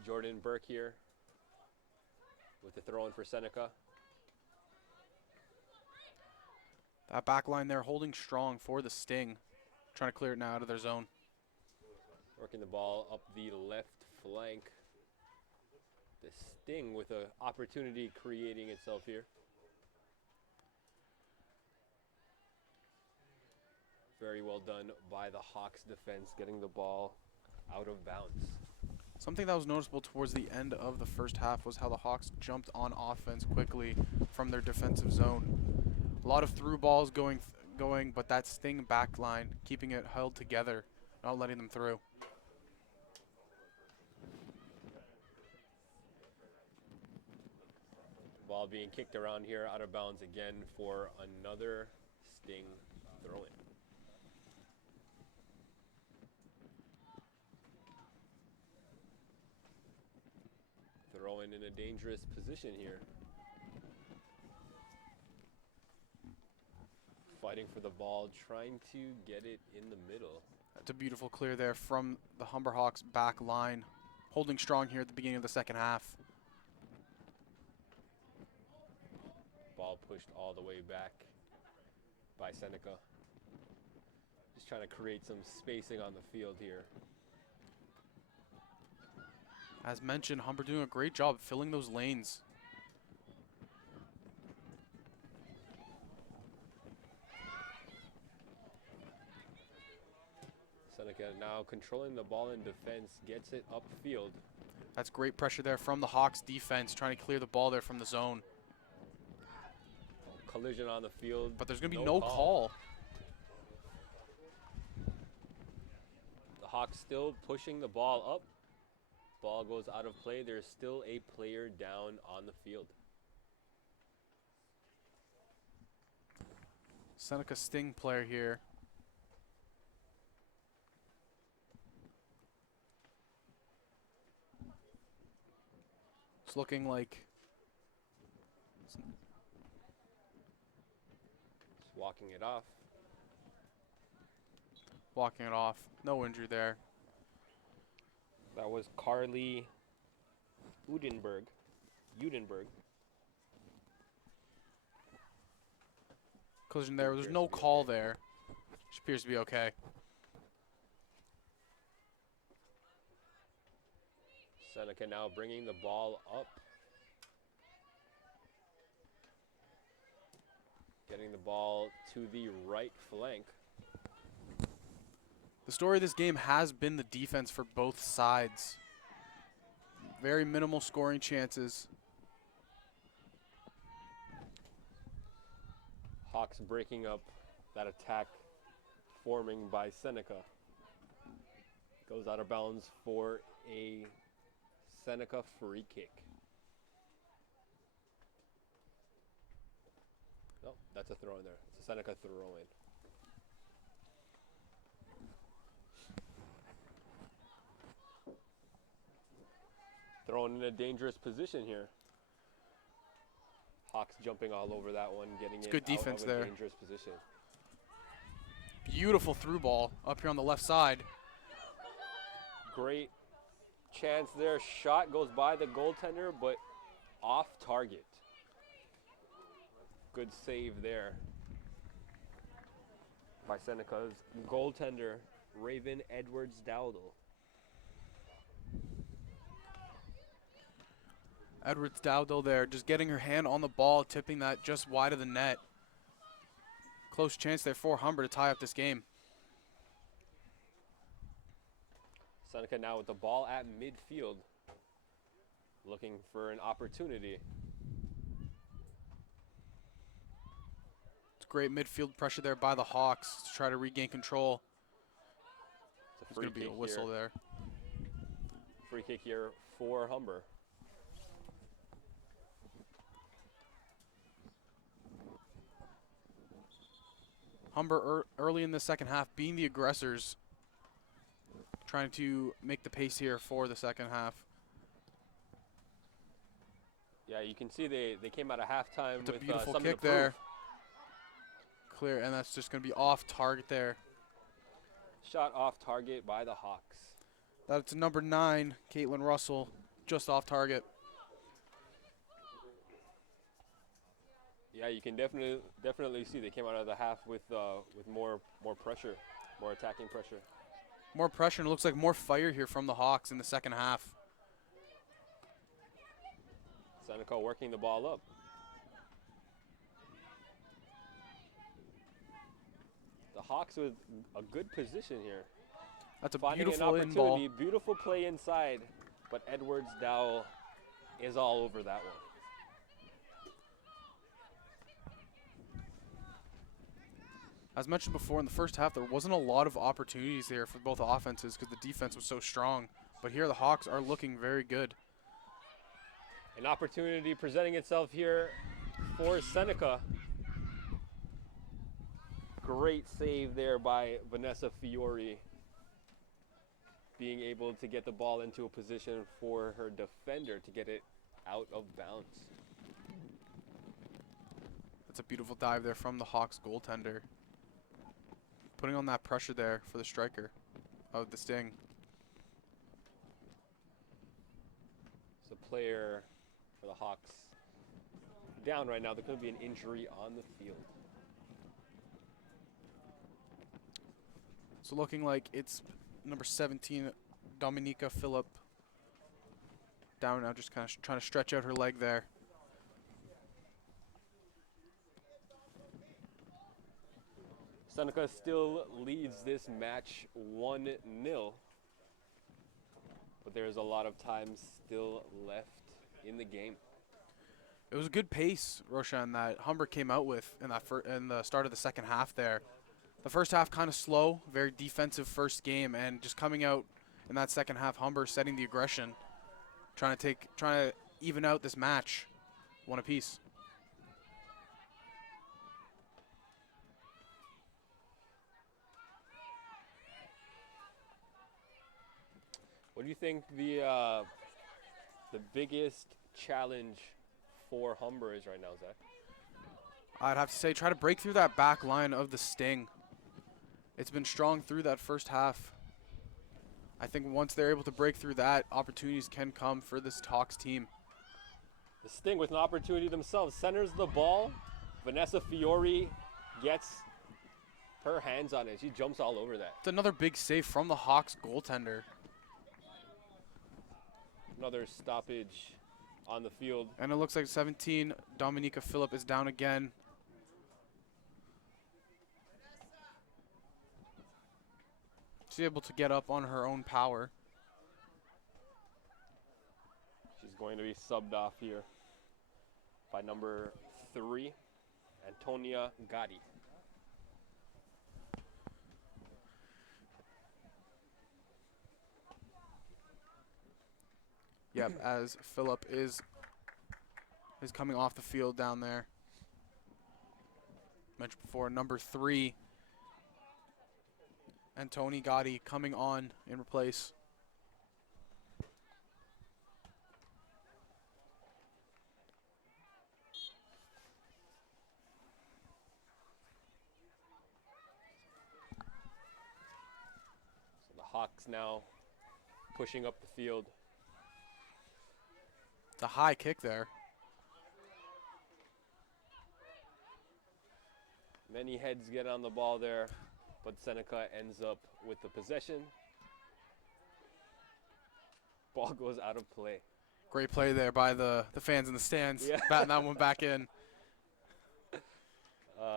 Jordan Burke here with the throw-in for Seneca. That back line there holding strong for the Sting. Trying to clear it now out of their zone. Working the ball up the left flank. The Sting with an opportunity creating itself here. Very well done by the Hawks defense, getting the ball out of bounds. Something that was noticeable towards the end of the first half was how the Hawks jumped on offense quickly from their defensive zone. A lot of through balls going, but that Sting back line keeping it held together, not letting them through. Ball being kicked around here, out of bounds again for another Sting throw-in. Throw-in in a dangerous position here. Fighting for the ball, trying to get it in the middle. That's a beautiful clear there from the Humber Hawks back line. Holding strong here at the beginning of the second half. Ball pushed all the way back by Seneca. Just trying to create some spacing on the field here. As mentioned, Humber doing a great job filling those lanes. Seneca now controlling the ball in defense, gets it upfield. That's great pressure there from the Hawks defense, trying to clear the ball there from the zone. Collision on the field. But there's going to be no call. The Hawks still pushing the ball up. Ball goes out of play. There's still a player down on the field. Seneca Sting player here. It's looking like Just walking it off. walking it off. No injury there. That was Carly Udenberg. Collision there. There's no call there. Which appears to be okay. Seneca now bringing the ball up. Getting the ball to the right flank. The story of this game has been the defense for both sides. Very minimal scoring chances. Hawks breaking up that attack forming by Seneca. Goes out of bounds for a Seneca free kick. No, that's a throw in there. It's a Seneca throw in. thrown in a dangerous position here. Hawks jumping all over that one, getting it good out defense of a there. dangerous position. Beautiful through ball up here on the left side. Great chance there. Shot goes by the goaltender, but off target. Good save there by Seneca's goaltender, Raven Edwards-Dowdle. Edwards Dowdle there, just getting her hand on the ball, tipping that just wide of the net. Close chance there for Humber to tie up this game. Seneca now with the ball at midfield, looking for an opportunity. It's great midfield pressure there by the Hawks to try to regain control. It's a There's going to be a whistle there. Free kick here for Humber. Humber early in the second half being the aggressors, trying to make the pace here for the second half. Yeah, you can see they came out of halftime It's a with beautiful something kick to prove. there. Clear, and that's just going to be off target there. Shot off target by the Hawks. That's number 9, Caitlin Russell, just off target. Yeah, you can definitely see they came out of the half with more pressure, more attacking pressure. More pressure, and it looks like more fire here from the Hawks in the second half. Seneca working the ball up. The Hawks with a good position here. That's a Finding beautiful an in ball. opportunity, beautiful play inside, but Edwards-Dowdle is all over that one. As mentioned before, in the first half, there wasn't a lot of opportunities there for both offenses because the defense was so strong. But here, the Hawks are looking very good. An opportunity presenting itself here for Seneca. Great save there by Vanessa Fiore, being able to get the ball into a position for her defender to get it out of bounds. That's a beautiful dive there from the Hawks goaltender, putting on that pressure there for the striker of the Sting. It's a player for the Hawks down right now. There could be an injury on the field. So looking like it's number 17, Dominika Phillip, down now, just kind of trying to stretch out her leg there. Seneca still leads this match 1-0, but there's a lot of time still left in the game. It was a good pace, Roshan, that Humber came out with in that in the start of the second half there. The first half kind of slow, very defensive first game, and just coming out in that second half, Humber setting the aggression, trying to even out this match, one apiece. What do you think the biggest challenge for Humber is right now, Zach? I'd have to say try to break through that back line of the Sting. It's been strong through that first half. I think once they're able to break through that, opportunities can come for this Hawks team. The Sting with an opportunity themselves centers the ball. Vanessa Fiore gets her hands on it. She jumps all over that. It's another big save from the Hawks goaltender. Another stoppage on the field. And it looks like 17, Dominika Phillip is down again. She's able to get up on her own power. She's going to be subbed off here by number 3, Antonia Gotti. Yep, as Phillip is coming off the field down there. Mentioned before, number 3, Antoni Gotti coming on in replace. Hawks now pushing up the field. The high kick there. Many heads get on the ball there, but Seneca ends up with the possession. Ball goes out of play. Great play there by the fans in the stands. Yeah. Batting that one back in.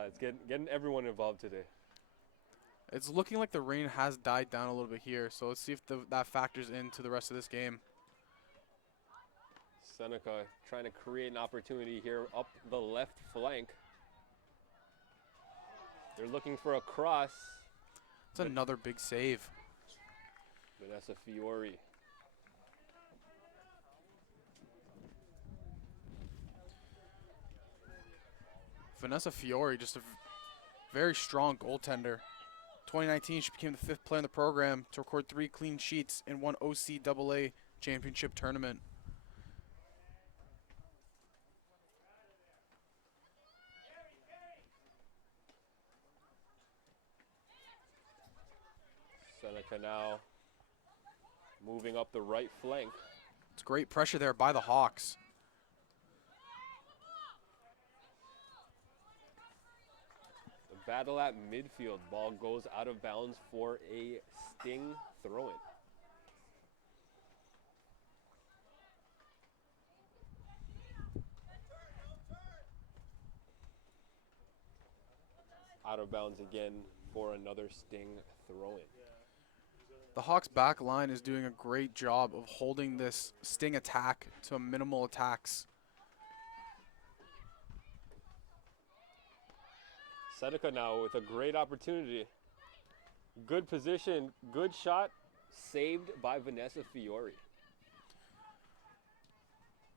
It's getting everyone involved today. It's looking like the rain has died down a little bit here, so let's see if that factors into the rest of this game. Seneca trying to create an opportunity here up the left flank. They're looking for a cross. It's another big save. Vanessa Fiore. Vanessa Fiore, just a very strong goaltender. 2019, she became the 5th player in the program to record 3 clean sheets in one OCAA championship tournament. Seneca now moving up the right flank. It's great pressure there by the Hawks. The battle at midfield. Ball goes out of bounds for a Sting throw-in. Out of bounds again for another Sting throw-in. The Hawks back line is doing a great job of holding this Sting attack to minimal attacks. Seneca now with a great opportunity. Good position, good shot, saved by Vanessa Fiore.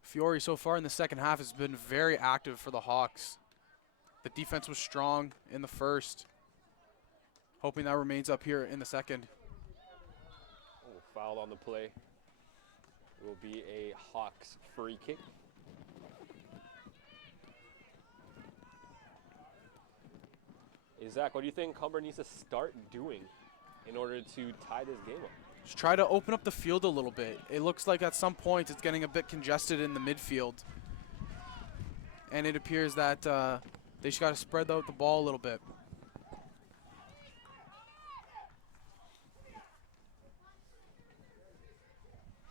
Fiore so far in the second half has been very active for the Hawks. The defense was strong in the first. Hoping that remains up here in the second. Oh, foul on the play. It will be a Hawks free kick. Hey, Zach, what do you think Humber needs to start doing in order to tie this game up? Just try to open up the field a little bit. It looks like at some point it's getting a bit congested in the midfield. And it appears that they just got to spread out the ball a little bit.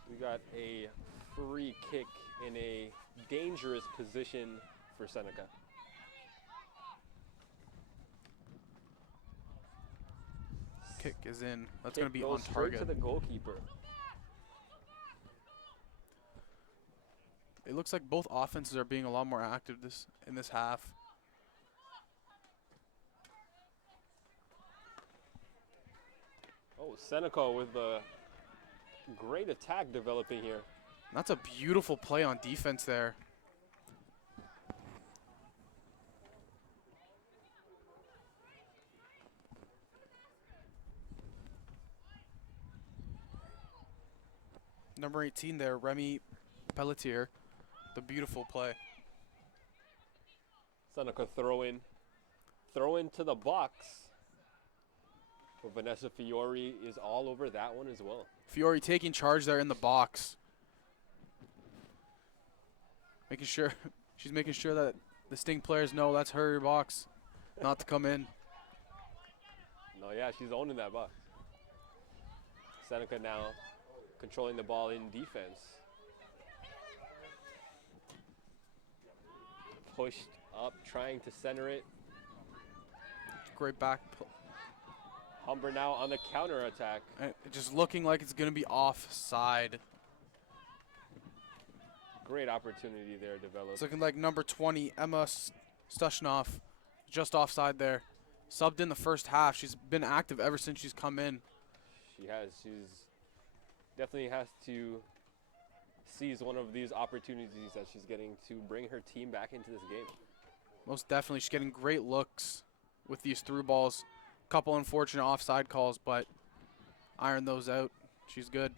We got a free kick in a dangerous position for Seneca. Kick is in. That's going to be on Goes straight target. to the goalkeeper. It looks like both offenses are being a lot more active in this half. Oh, Seneca with a great attack developing here. That's a beautiful play on defense there. Number 18 there, Remy Pelletier. The beautiful play. Seneca throw in to the box. But Vanessa Fiore is all over that one as well. Fiore taking charge there in the box. Making sure, she's making sure that the Sting players know that's her box, not to come in. No, yeah, she's owning that box. Seneca now controlling the ball in defense. Pushed up, trying to center it. Great back. Humber now on the counter attack. Just looking like it's going to be offside. Great opportunity there developed. It's looking like number 20, Emma Stushnoff, just offside there. Subbed in the first half. She's been active ever since she's come in. She has. She's definitely has to seize one of these opportunities that she's getting to bring her team back into this game. Most definitely. She's getting great looks with these through balls. Couple unfortunate offside calls, but iron those out. She's good.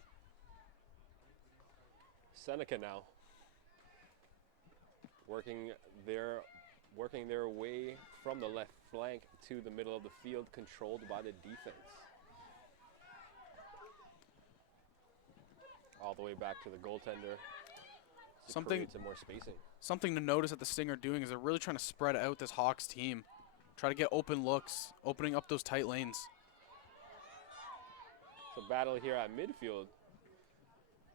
Seneca now working their way from the left flank to the middle of the field, controlled by the defense. All the way back to the goaltender. To Something- create some more spacing. Something to notice that the Sting are doing is they're really trying to spread out this Hawks team. Try to get open looks, opening up those tight lanes. It's a battle here at midfield,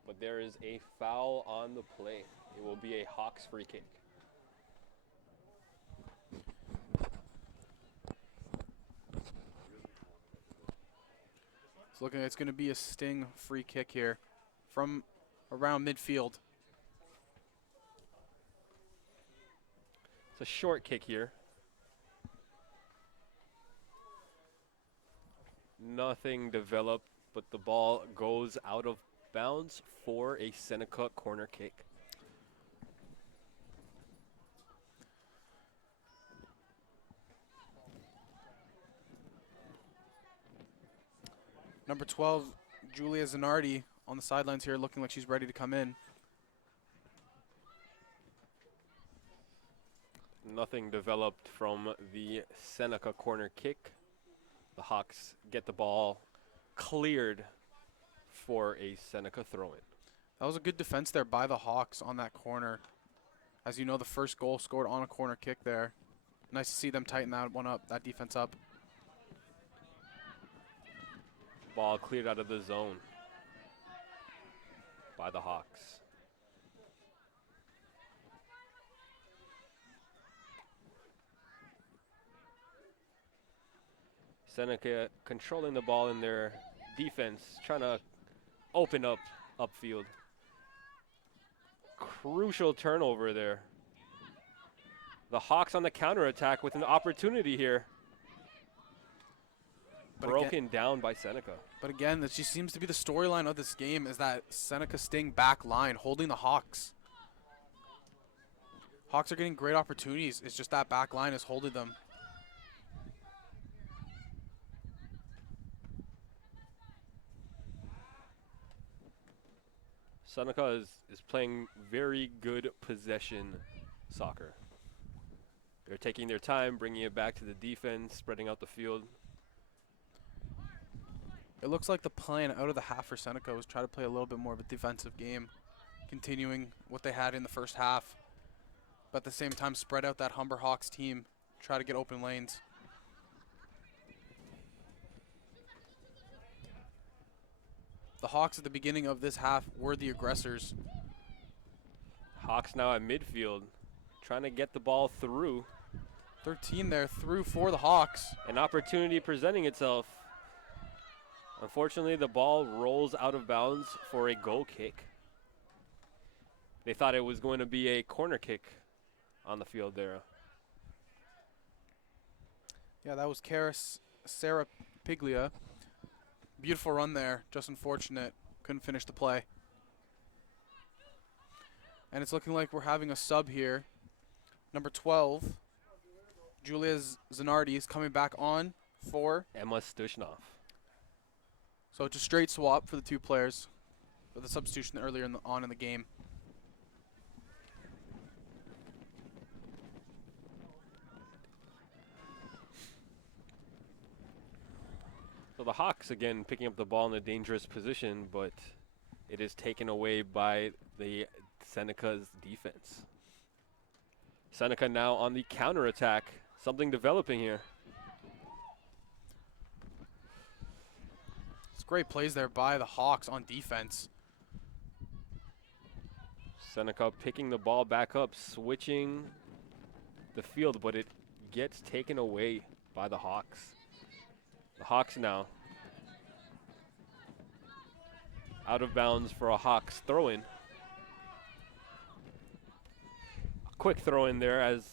but there is a foul on the play. It will be a Hawks free kick. It's going to be a Sting free kick here from around midfield. It's a short kick here. Nothing developed, but the ball goes out of bounds for a Seneca corner kick. Number 12, Julia Zanardi on the sidelines here looking like she's ready to come in. Nothing developed from the Seneca corner kick. The Hawks get the ball cleared for a Seneca throw-in. That was a good defense there by the Hawks on that corner. As you know, the first goal scored on a corner kick there. Nice to see them tighten that one up, that defense up. Ball cleared out of the zone by the Hawks. Seneca controlling the ball in their defense, trying to open up upfield. Crucial turnover there. The Hawks on the counterattack with an opportunity here. But Broken down by Seneca. But again, that just seems to be the storyline of this game is that Seneca Sting back line holding the Hawks. Hawks are getting great opportunities. It's just that back line is holding them. Seneca is playing very good possession soccer. They're taking their time, bringing it back to the defense, spreading out the field. It looks like the plan out of the half for Seneca was try to play a little bit more of a defensive game, continuing what they had in the first half, but at the same time spread out that Humber Hawks team, try to get open lanes. The Hawks at the beginning of this half were the aggressors. Hawks now at midfield, trying to get the ball through. 13 there, through for the Hawks. An opportunity presenting itself. Unfortunately, the ball rolls out of bounds for a goal kick. They thought it was going to be a corner kick on the field there. Yeah, that was Sarah Piglia. Beautiful run there, just unfortunate. Couldn't finish the play. And it's looking like we're having a sub here. Number 12, Julia Zanardi is coming back on for. Emma Stushnov. So it's a straight swap for the two players for the substitution earlier in the game. So the Hawks again picking up the ball in a dangerous position, but it is taken away by the Seneca's defense. Seneca now on the counterattack. Something developing here. It's great plays there by the Hawks on defense. Seneca picking the ball back up, switching the field, but it gets taken away by the Hawks. The Hawks now out of bounds for a Hawks throw-in. Quick throw-in there as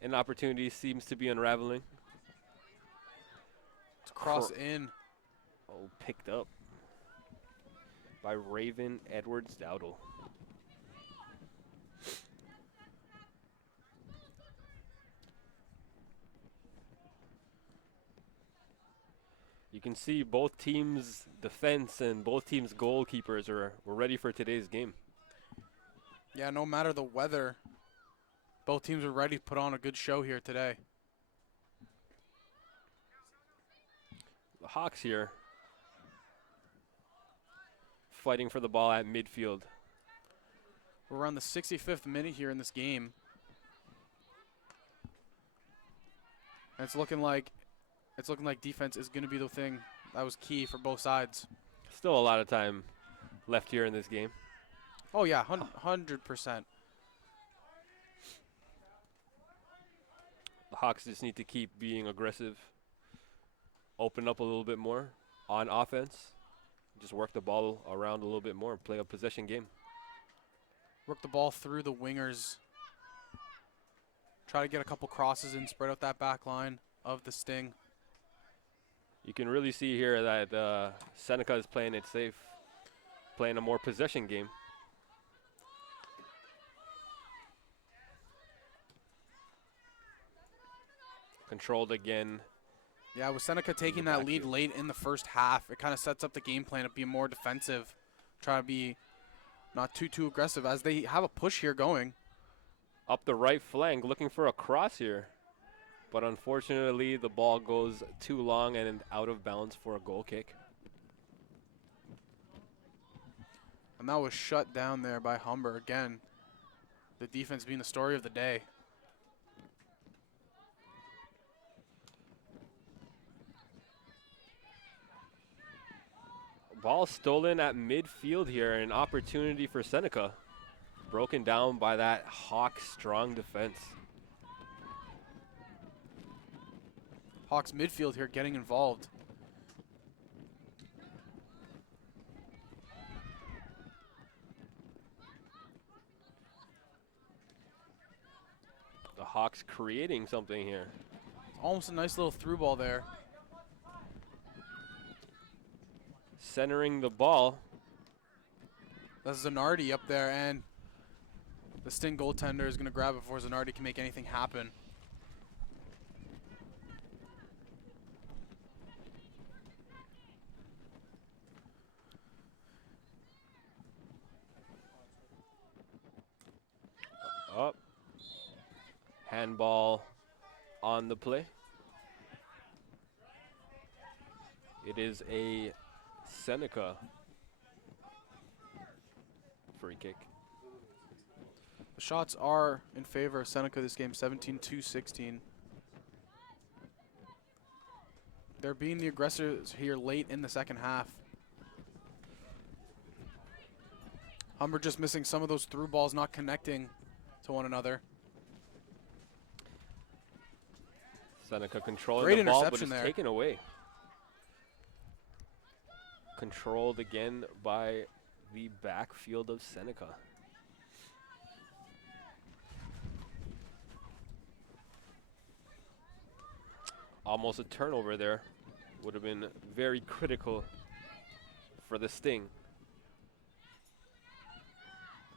an opportunity seems to be unraveling. It's cross in. Oh, picked up by Raven Edwards Dowdle. You can see both teams' defense and both teams' goalkeepers were ready for today's game. Yeah, no matter the weather, both teams are ready to put on a good show here today. The Hawks here fighting for the ball at midfield. We're around the 65th minute here in this game. And it's looking like defense is going to be the thing that was key for both sides. Still a lot of time left here in this game. Oh yeah, 100%. The Hawks just need to keep being aggressive, open up a little bit more on offense, just work the ball around a little bit more, play a possession game. Work the ball through the wingers. Try to get a couple crosses in, spread out that back line of the Sting. You can really see here that Seneca is playing it safe, playing a more possession game. Controlled again. Yeah, with Seneca taking that lead late in the first half, it kind of sets up the game plan of being more defensive, try to be not too aggressive as they have a push here going. Up the right flank, looking for a cross here. But unfortunately, the ball goes too long and out of bounds for a goal kick. And that was shut down there by Humber. Again, the defense being the story of the day. Ball stolen at midfield here, an opportunity for Seneca. Broken down by that Hawks strong defense. Hawks midfield here getting involved. The Hawks creating something here. Almost a nice little through ball there. Centering the ball. That's Zanardi up there, and the Sting goaltender is going to grab it before Zanardi can make anything happen. Up. Handball on the play. It is a Seneca free kick. The shots are in favor of Seneca this game, 17-16. They're being the aggressors here late in the second half. Humber just missing some of those through balls, not connecting to one another. Seneca controlling Great the ball, but interception it's there. taken away. Controlled again by the backfield of Seneca. Almost a turnover there. Would have been very critical for the Sting.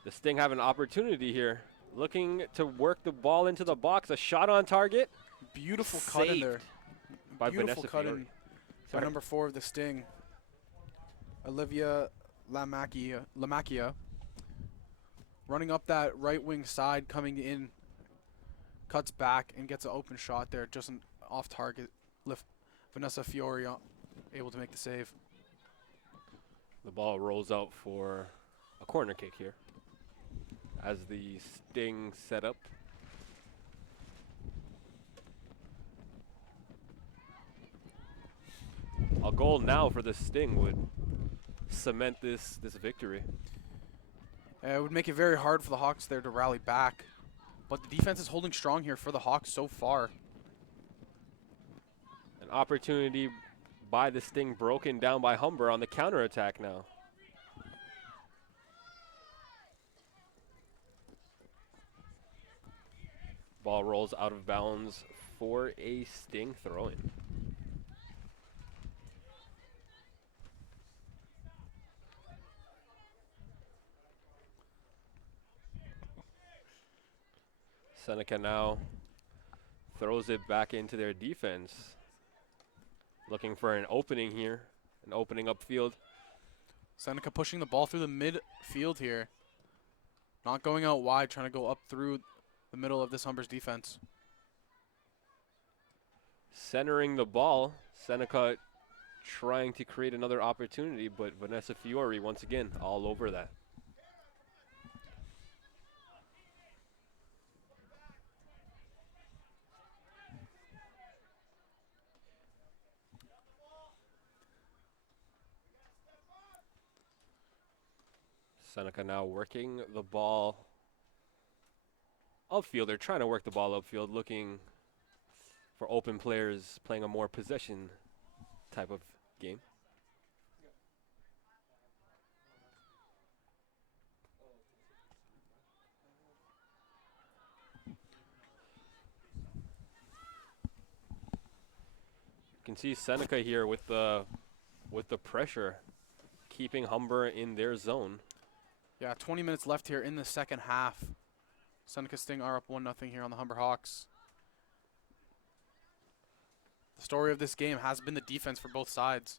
The Sting have an opportunity here. Looking to work the ball into the box. A shot on target. Beautiful cut in there. By Beautiful Vanessa cut Fiore. in by number 4 of the Sting. Olivia Lamacchia running up that right wing side, coming in, cuts back and gets an open shot there, just an off target. Lift Vanessa Fiore able to make the save. The ball rolls out for a corner kick here as the Sting set up. A goal now for the Sting would cement this victory. It would make it very hard for the Hawks there to rally back, but the defense is holding strong here for the Hawks so far. An opportunity by the Sting broken down by Humber on the counterattack now. Ball rolls out of bounds for a Sting throw-in. Seneca now throws it back into their defense. Looking for an opening here, an opening upfield. Seneca pushing the ball through the midfield here. Not going out wide, trying to go up through the middle of this Humber's defense. Centering the ball. Seneca trying to create another opportunity, but Vanessa Fiore once again all over that. Seneca now working the ball outfield. They're trying to work the ball outfield, looking for open players playing a more possession type of game. You can see Seneca here with the pressure, keeping Humber in their zone. Yeah, 20 minutes left here in the second half. Seneca Sting are up 1-0 here on the Humber Hawks. The story of this game has been the defense for both sides.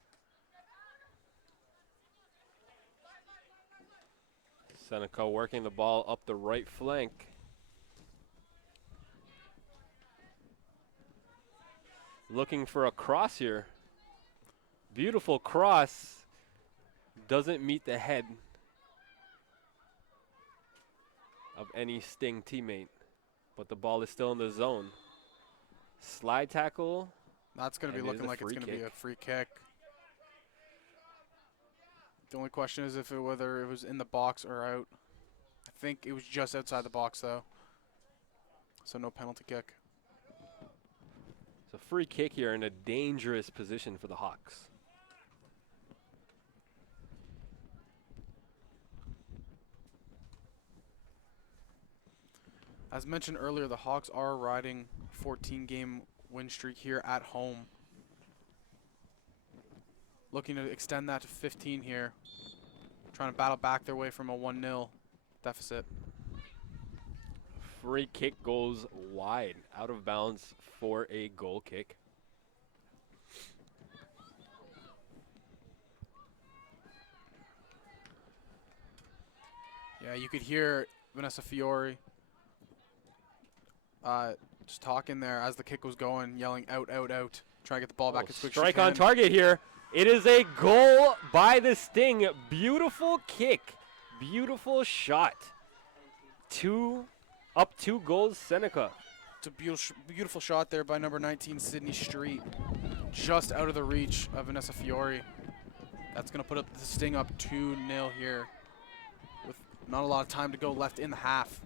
Seneca working the ball up the right flank. Looking for a cross here. Beautiful cross. Doesn't meet the head of any Sting teammate, but the ball is still in the zone. Slide tackle. That's going to be looking like it's going to be a free kick. The only question is whether it was in the box or out. I think it was just outside the box, though. So no penalty kick. It's a free kick here in a dangerous position for the Hawks. As mentioned earlier, the Hawks are riding 14-game win streak here at home. Looking to extend that to 15 here. Trying to battle back their way from a 1-0 deficit. Free kick goes wide, out of bounds for a goal kick. Yeah, you could hear Vanessa Fiore just talking there as the kick was going, yelling out, out, out. Trying to get the ball back as quick as she Strike can. on target here. It is a goal by the Sting. Beautiful kick. Beautiful shot. Up 2 goals, Seneca. It's a beautiful shot there by number 19, Sydney Street. Just out of the reach of Vanessa Fiore. That's going to put up the Sting up 2-0 here with not a lot of time to go left in the half.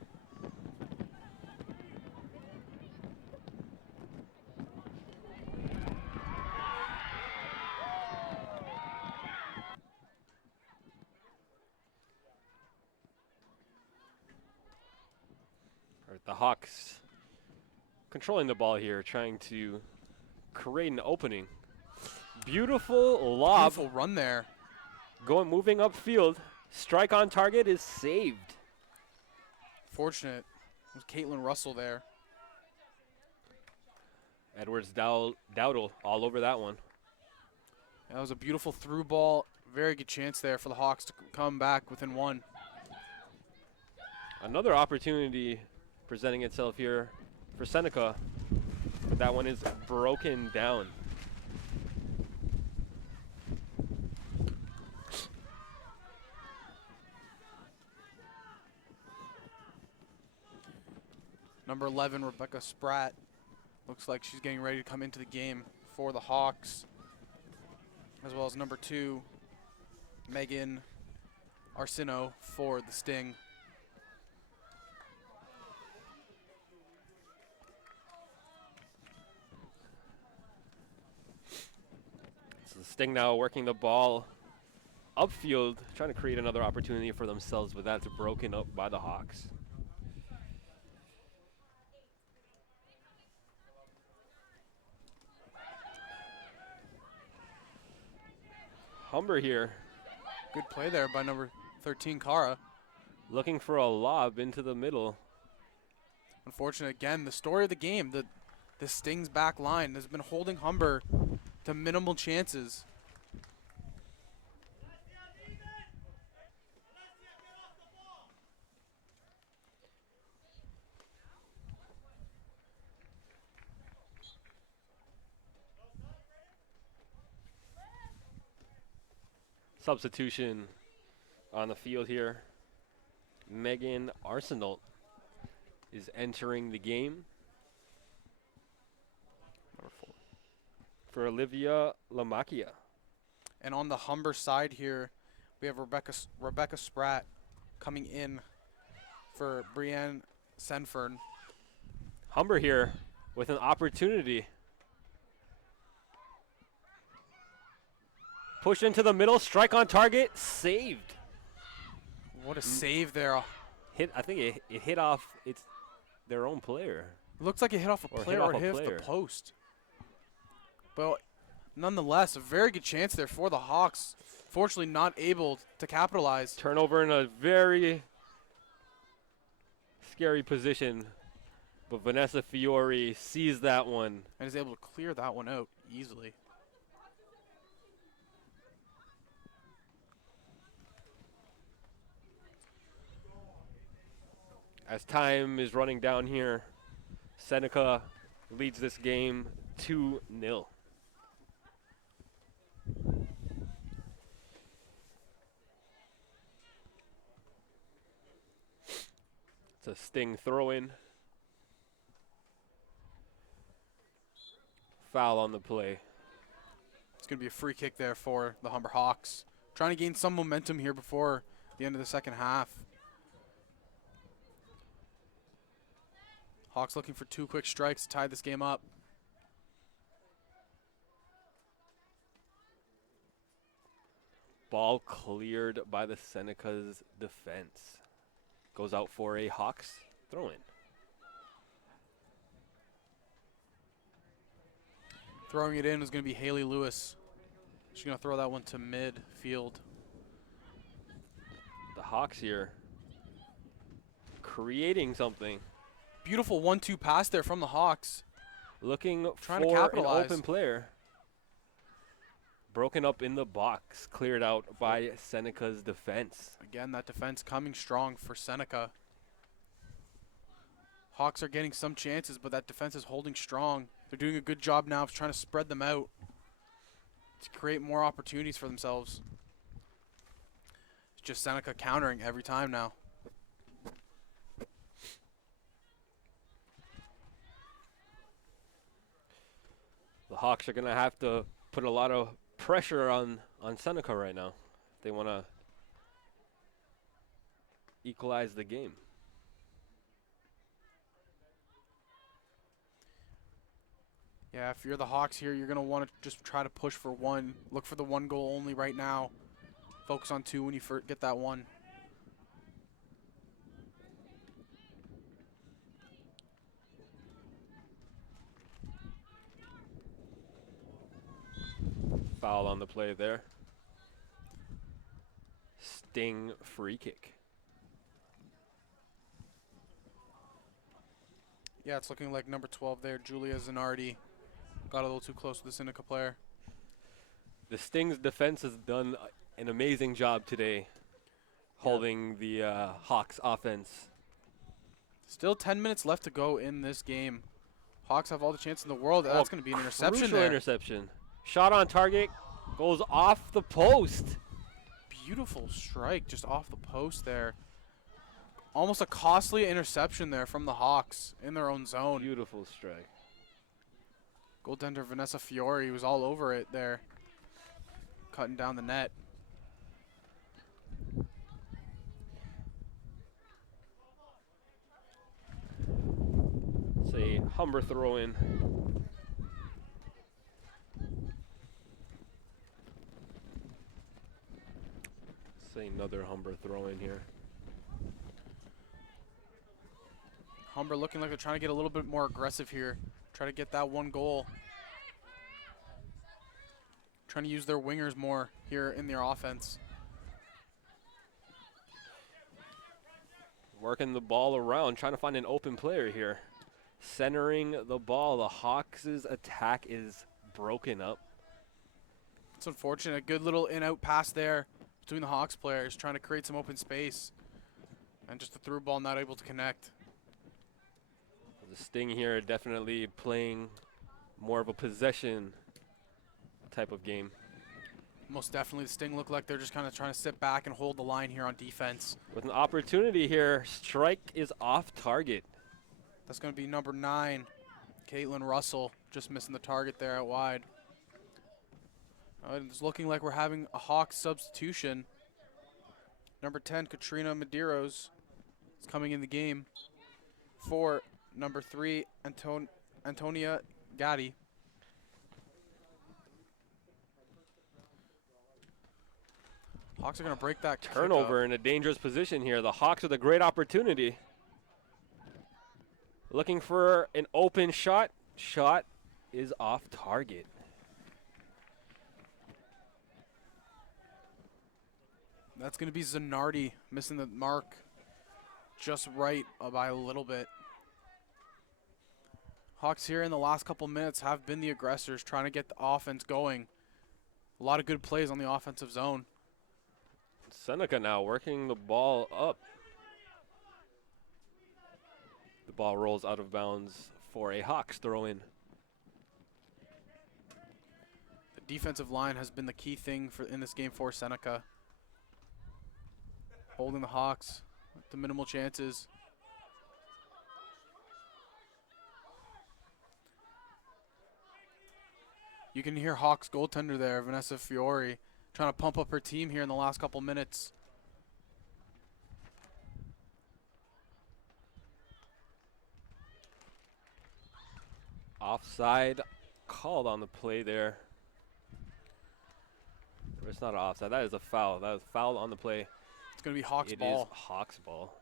The Hawks controlling the ball here, trying to create an opening. Beautiful lob. Beautiful run there. Moving upfield. Strike on target is saved. Fortunate. It was Caitlin Russell there. Edwards Dowdle all over that one. That was a beautiful through ball. Very good chance there for the Hawks to come back within 1. Another opportunity presenting itself here for Seneca, but that one is broken down. Number 11, Rebecca Spratt. Looks like she's getting ready to come into the game for the Hawks. As well as number 2, Megan Arsino for the Sting. So the Sting now working the ball upfield, trying to create another opportunity for themselves, but that's broken up by the Hawks. Humber here. Good play there by number 13, Kara. Looking for a lob into the middle. Unfortunate again, the story of the game, the Sting's back line has been holding Humber to minimal chances. Substitution on the field here. Megan Arsenault is entering the game Number 4. for Olivia Lamacchia. And on the Humber side here, we have Rebecca Spratt coming in for Brienne Senfern. Humber here with an opportunity. Push into the middle, strike on target, saved. What a save there. I think it hit off their own player. Looks like it hit off a Or player hit off or a hit off player. the post. But nonetheless, a very good chance there for the Hawks. Fortunately, not able to capitalize. Turnover in a very scary position. But Vanessa Fiore sees that one. And is able to clear that one out easily. As time is running down here, Seneca leads this game 2-0. It's a Sting throw-in. Foul on the play. It's going to be a free kick there for the Humber Hawks. Trying to gain some momentum here before the end of the second half. Hawks looking for 2 quick strikes to tie this game up. Ball cleared by the Seneca's defense. Goes out for a Hawks throw-in. Throwing it in is going to be Haley Lewis. She's going to throw that one to midfield. The Hawks here creating something. Beautiful 1-2 pass there from the Hawks. Looking Trying to for an capitalize. open player. Broken up in the box. Cleared out by Seneca's defense. Again, that defense coming strong for Seneca. Hawks are getting some chances, but that defense is holding strong. They're doing a good job now of trying to spread them out to create more opportunities for themselves. It's just Seneca countering every time now. The Hawks are going to have to put a lot of pressure on Seneca right now. They want to equalize the game. Yeah, if you're the Hawks here, you're going to want to just try to push for 1. Look for the 1 goal only right now. Focus on 2 when you get that 1. Foul on the play there. Sting free kick. Yeah, it's looking like number 12 there, Julia Zanardi. Got a little too close to the Seneca player. The Sting's defense has done an amazing job today holding the Hawks offense. Still 10 minutes left to go in this game. Hawks have all the chance in the world. That's going to be an interception Crucial there. interception. Shot on target, goes off the post. Beautiful strike just off the post there. Almost a costly interception there from the Hawks in their own zone. Beautiful strike. Goaltender Vanessa Fiore was all over it there, cutting down the net. It's a Humber throw-in. It's another Humber throw-in here. Humber looking like they're trying to get a little bit more aggressive here. Try to get that 1 goal. Trying to use their wingers more here in their offense. Working the ball around, trying to find an open player here. Centering the ball. The Hawks' attack is broken up. It's unfortunate. A good little in-out pass there between the Hawks players, trying to create some open space. And just the through ball not able to connect. The Sting here definitely playing more of a possession type of game. Most definitely, the Sting look like they're just kind of trying to sit back and hold the line here on defense. With an opportunity here, strike is off target. That's going to be number 9, Caitlin Russell, just missing the target there out wide. It's looking like we're having a Hawks substitution. Number 10, Katrina Medeiros, is coming in the game for number 3, Antonia Gatti. Hawks are going to break that Turnover in a dangerous position here. The Hawks with a great opportunity. Looking for an open shot. Shot is off target. That's going to be Zanardi missing the mark just right by a little bit. Hawks here in the last couple minutes have been the aggressors, trying to get the offense going. A lot of good plays on the offensive zone. Seneca now working the ball up. The ball rolls out of bounds for a Hawks throw-in. The defensive line has been the key thing in this game for Seneca. Holding the Hawks to minimal chances. You can hear Hawks goaltender there, Vanessa Fiore, trying to pump up her team here in the last couple minutes. Offside called on the play there. Or it's not an offside. That is a foul. That was foul on the play. It's going to be Hawks It ball. is Hawks ball.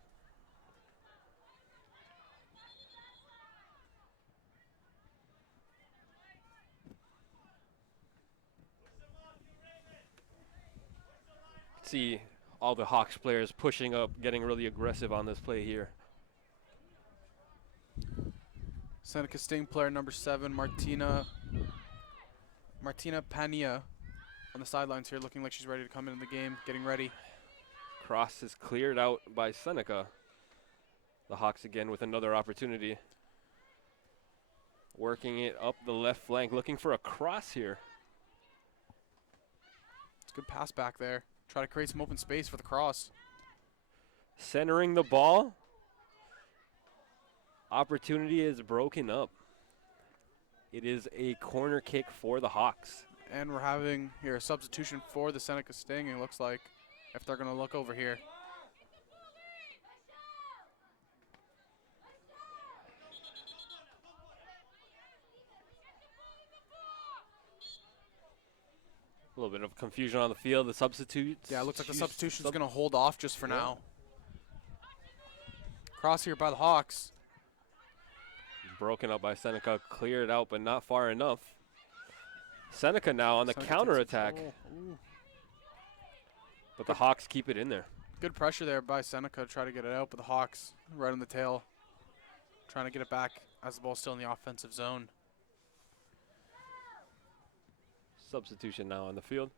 See all the Hawks players pushing up, getting really aggressive on this play here. Seneca Sting player number 7, Martina Pania on the sidelines here, looking like she's ready to come into the game, getting ready. Cross is cleared out by Seneca. The Hawks again with another opportunity. Working it up the left flank, looking for a cross here. It's a good pass back there. Try to create some open space for the cross. Centering the ball. Opportunity is broken up. It is a corner kick for the Hawks. And we're having here a substitution for the Seneca Sting, it looks like, if they're going to look over here. A little bit of confusion on the field. The substitutes. Yeah, it looks like the substitution's going to hold off just for now. Cross here by the Hawks. Broken up by Seneca, cleared out, but not far enough. Seneca now on the Seneca counterattack, takes but the Hawks keep it in there. good pressure there by Seneca to try to get it out, but the Hawks right on the tail, trying to get it back as the ball's still in the offensive zone. Substitution now on the field.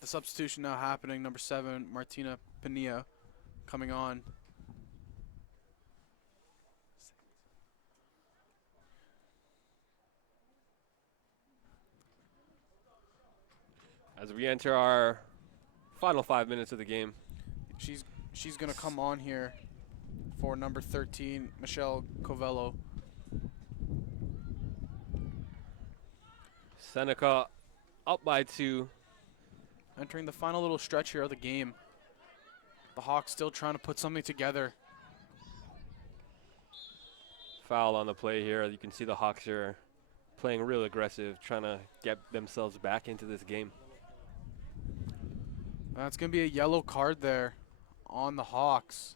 The substitution now happening. Number 7, Martina Pania, coming on. As we enter our final 5 minutes of the game. She's going to come on here for number 13, Michelle Covello. Seneca up by 2. Entering the final little stretch here of the game. The Hawks still trying to put something together. Foul on the play here. You can see the Hawks are playing real aggressive, trying to get themselves back into this game. That's going to be a yellow card there on the Hawks.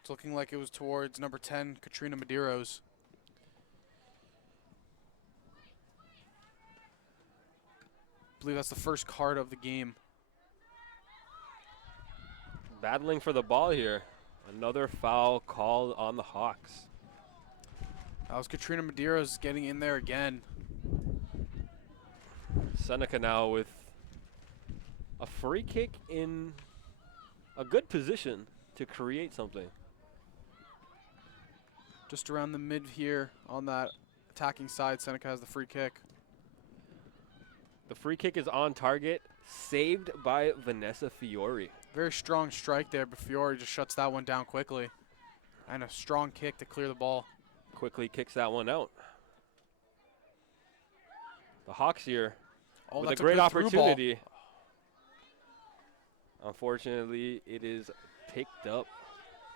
It's looking like it was towards number 10, Katrina Medeiros. I believe that's the first card of the game. Battling for the ball here. Another foul called on the Hawks. That was Katrina Medeiros getting in there again. Seneca now with a free kick in a good position. to create something. Just around the mid here on that attacking side, Seneca has the free kick. The free kick is on target, saved by Vanessa Fiore. Very strong strike there, but Fiore just shuts that one down quickly. And a strong kick to clear the ball. Quickly kicks that one out. The Hawks here with a That's great good through ball. opportunity. Unfortunately, it is picked up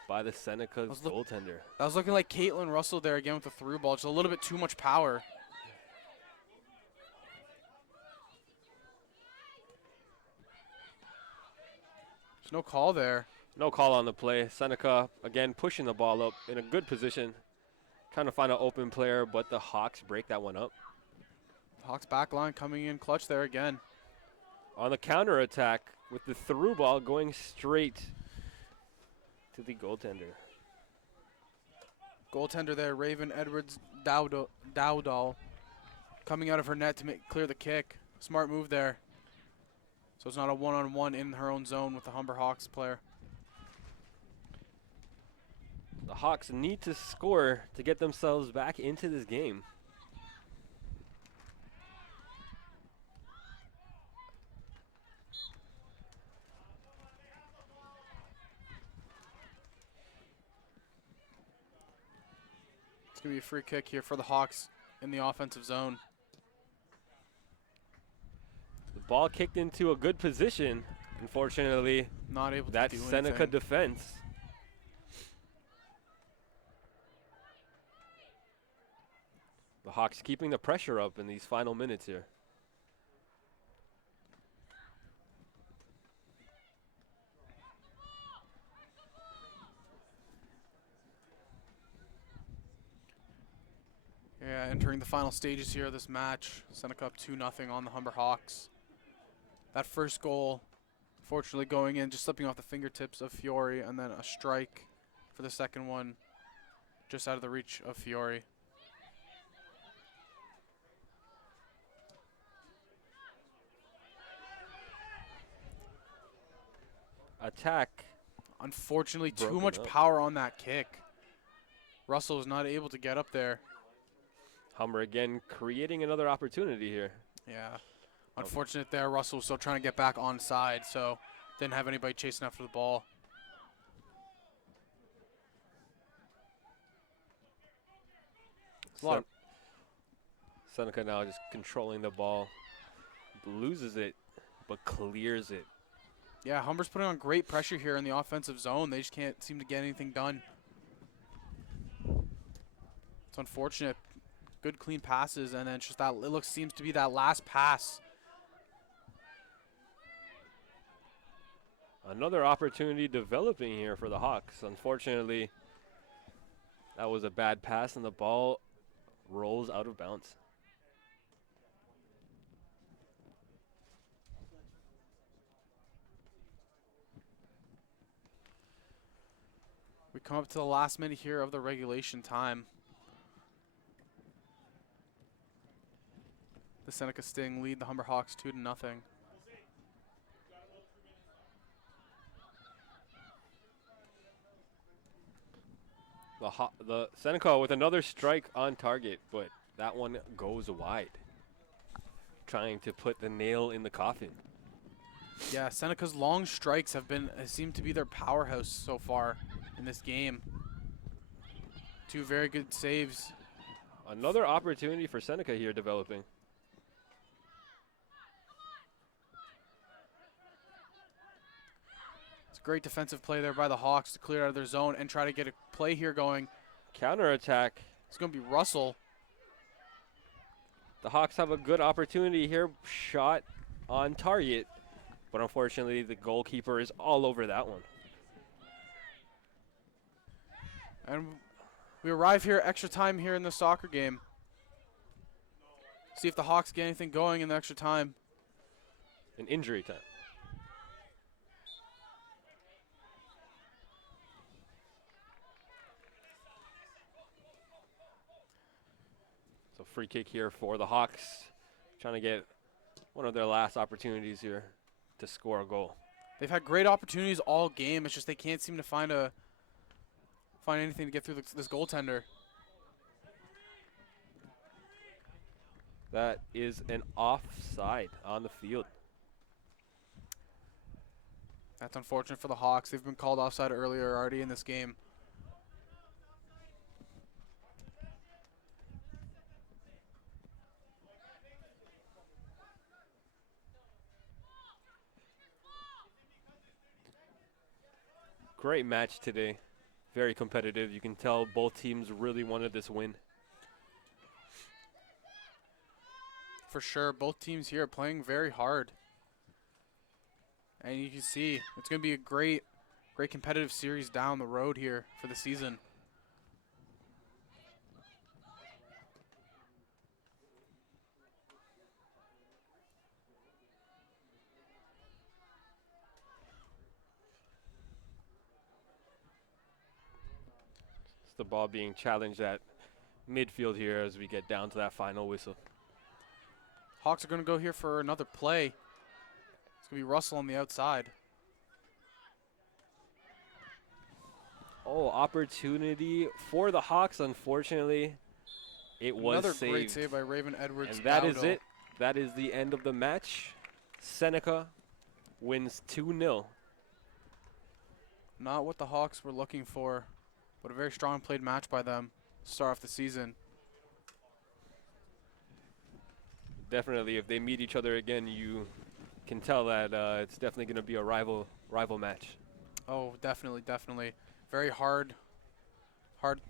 by the Seneca's goaltender. That was looking like Caitlin Russell there again with the through ball. Just a little bit too much power. There's no call there. No call on the play. Seneca, again, pushing the ball up in a good position. Trying to find an open player, but the Hawks break that one up. Hawks back line coming in clutch there again. On the counter attack with the through ball going straight to the goaltender. Goaltender there, Raven Edwards Dowdall, coming out of her net to clear the kick. Smart move there. So it's not a one-on-one in her own zone with the Humber Hawks player. The Hawks need to score to get themselves back into this game. It's going to be a free kick here for the Hawks in the offensive zone. The ball kicked into a good position. Unfortunately, not able to that do Seneca anything. defense. The Hawks keeping the pressure up in these final minutes here. Yeah, entering the final stages here of this match. Seneca up 2-0 on the Humber Hawks. That first goal, fortunately going in, just slipping off the fingertips of Fiore, and then a strike for the second one, just out of the reach of Fiore. Attack. Unfortunately, too Broken much up. power on that kick. Russell was not able to get up there. Humber again creating another opportunity here. Yeah. Unfortunate there. Russell was still trying to get back on side, so didn't have anybody chasing after the ball. Seneca now just controlling the ball. Loses it, but clears it. Yeah, Humber's putting on great pressure here in the offensive zone. They just can't seem to get anything done. It's unfortunate. Good clean passes, and then it's just that seems to be that last pass. Another opportunity developing here for the Hawks. Unfortunately, that was a bad pass, and the ball rolls out of bounds. We come up to the last minute here of the regulation time. The Seneca Sting lead the Humber Hawks 2-0. The Seneca with another strike on target, but that one goes wide. Trying to put the nail in the coffin. Yeah, Seneca's long strikes seem to be their powerhouse so far in this game. Two very good saves. Another opportunity for Seneca here developing. It's a great defensive play there by the Hawks to clear out of their zone and try to get a play here going. Counter attack. It's going to be Russell. The Hawks have a good opportunity here. Shot on target. But unfortunately, the goalkeeper is all over that one. And we arrive here, extra time here in the soccer game. See if the Hawks get anything going in the extra time. An injury time. So free kick here for the Hawks. Trying to get one of their last opportunities here to score a goal. They've had great opportunities all game. It's just they can't seem to find anything to get through this goaltender. That is an offside on the field. That's unfortunate for the Hawks. They've been called offside earlier already in this game. Great match today. Very competitive. You can tell both teams really wanted this win. For sure, both teams here are playing very hard. And you can see it's going to be a great competitive series down the road here for the season. It's the ball being challenged at midfield here as we get down to that final whistle. Hawks are going to go here for another play. It's going to be Russell on the outside. Oh, opportunity for the Hawks. Unfortunately, it was Another saved. great save by Raven Edwards. And that is it. That is the end of the match. Seneca wins 2-0. Not what the Hawks were looking for, but a very strong played match by them to start off the season. Definitely, if they meet each other again, you can tell that it's definitely going to be a rival match. Oh, definitely. Very hard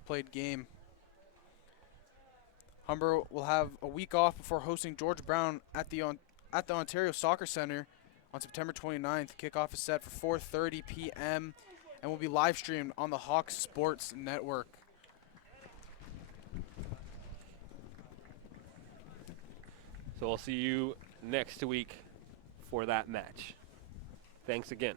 played game. Humber will have a week off before hosting George Brown at the Ontario Soccer Centre on September 29th. Kickoff is set for 4:30 p.m. and will be live streamed on the Hawks Sports Network. So we'll see you next week for that match. Thanks again.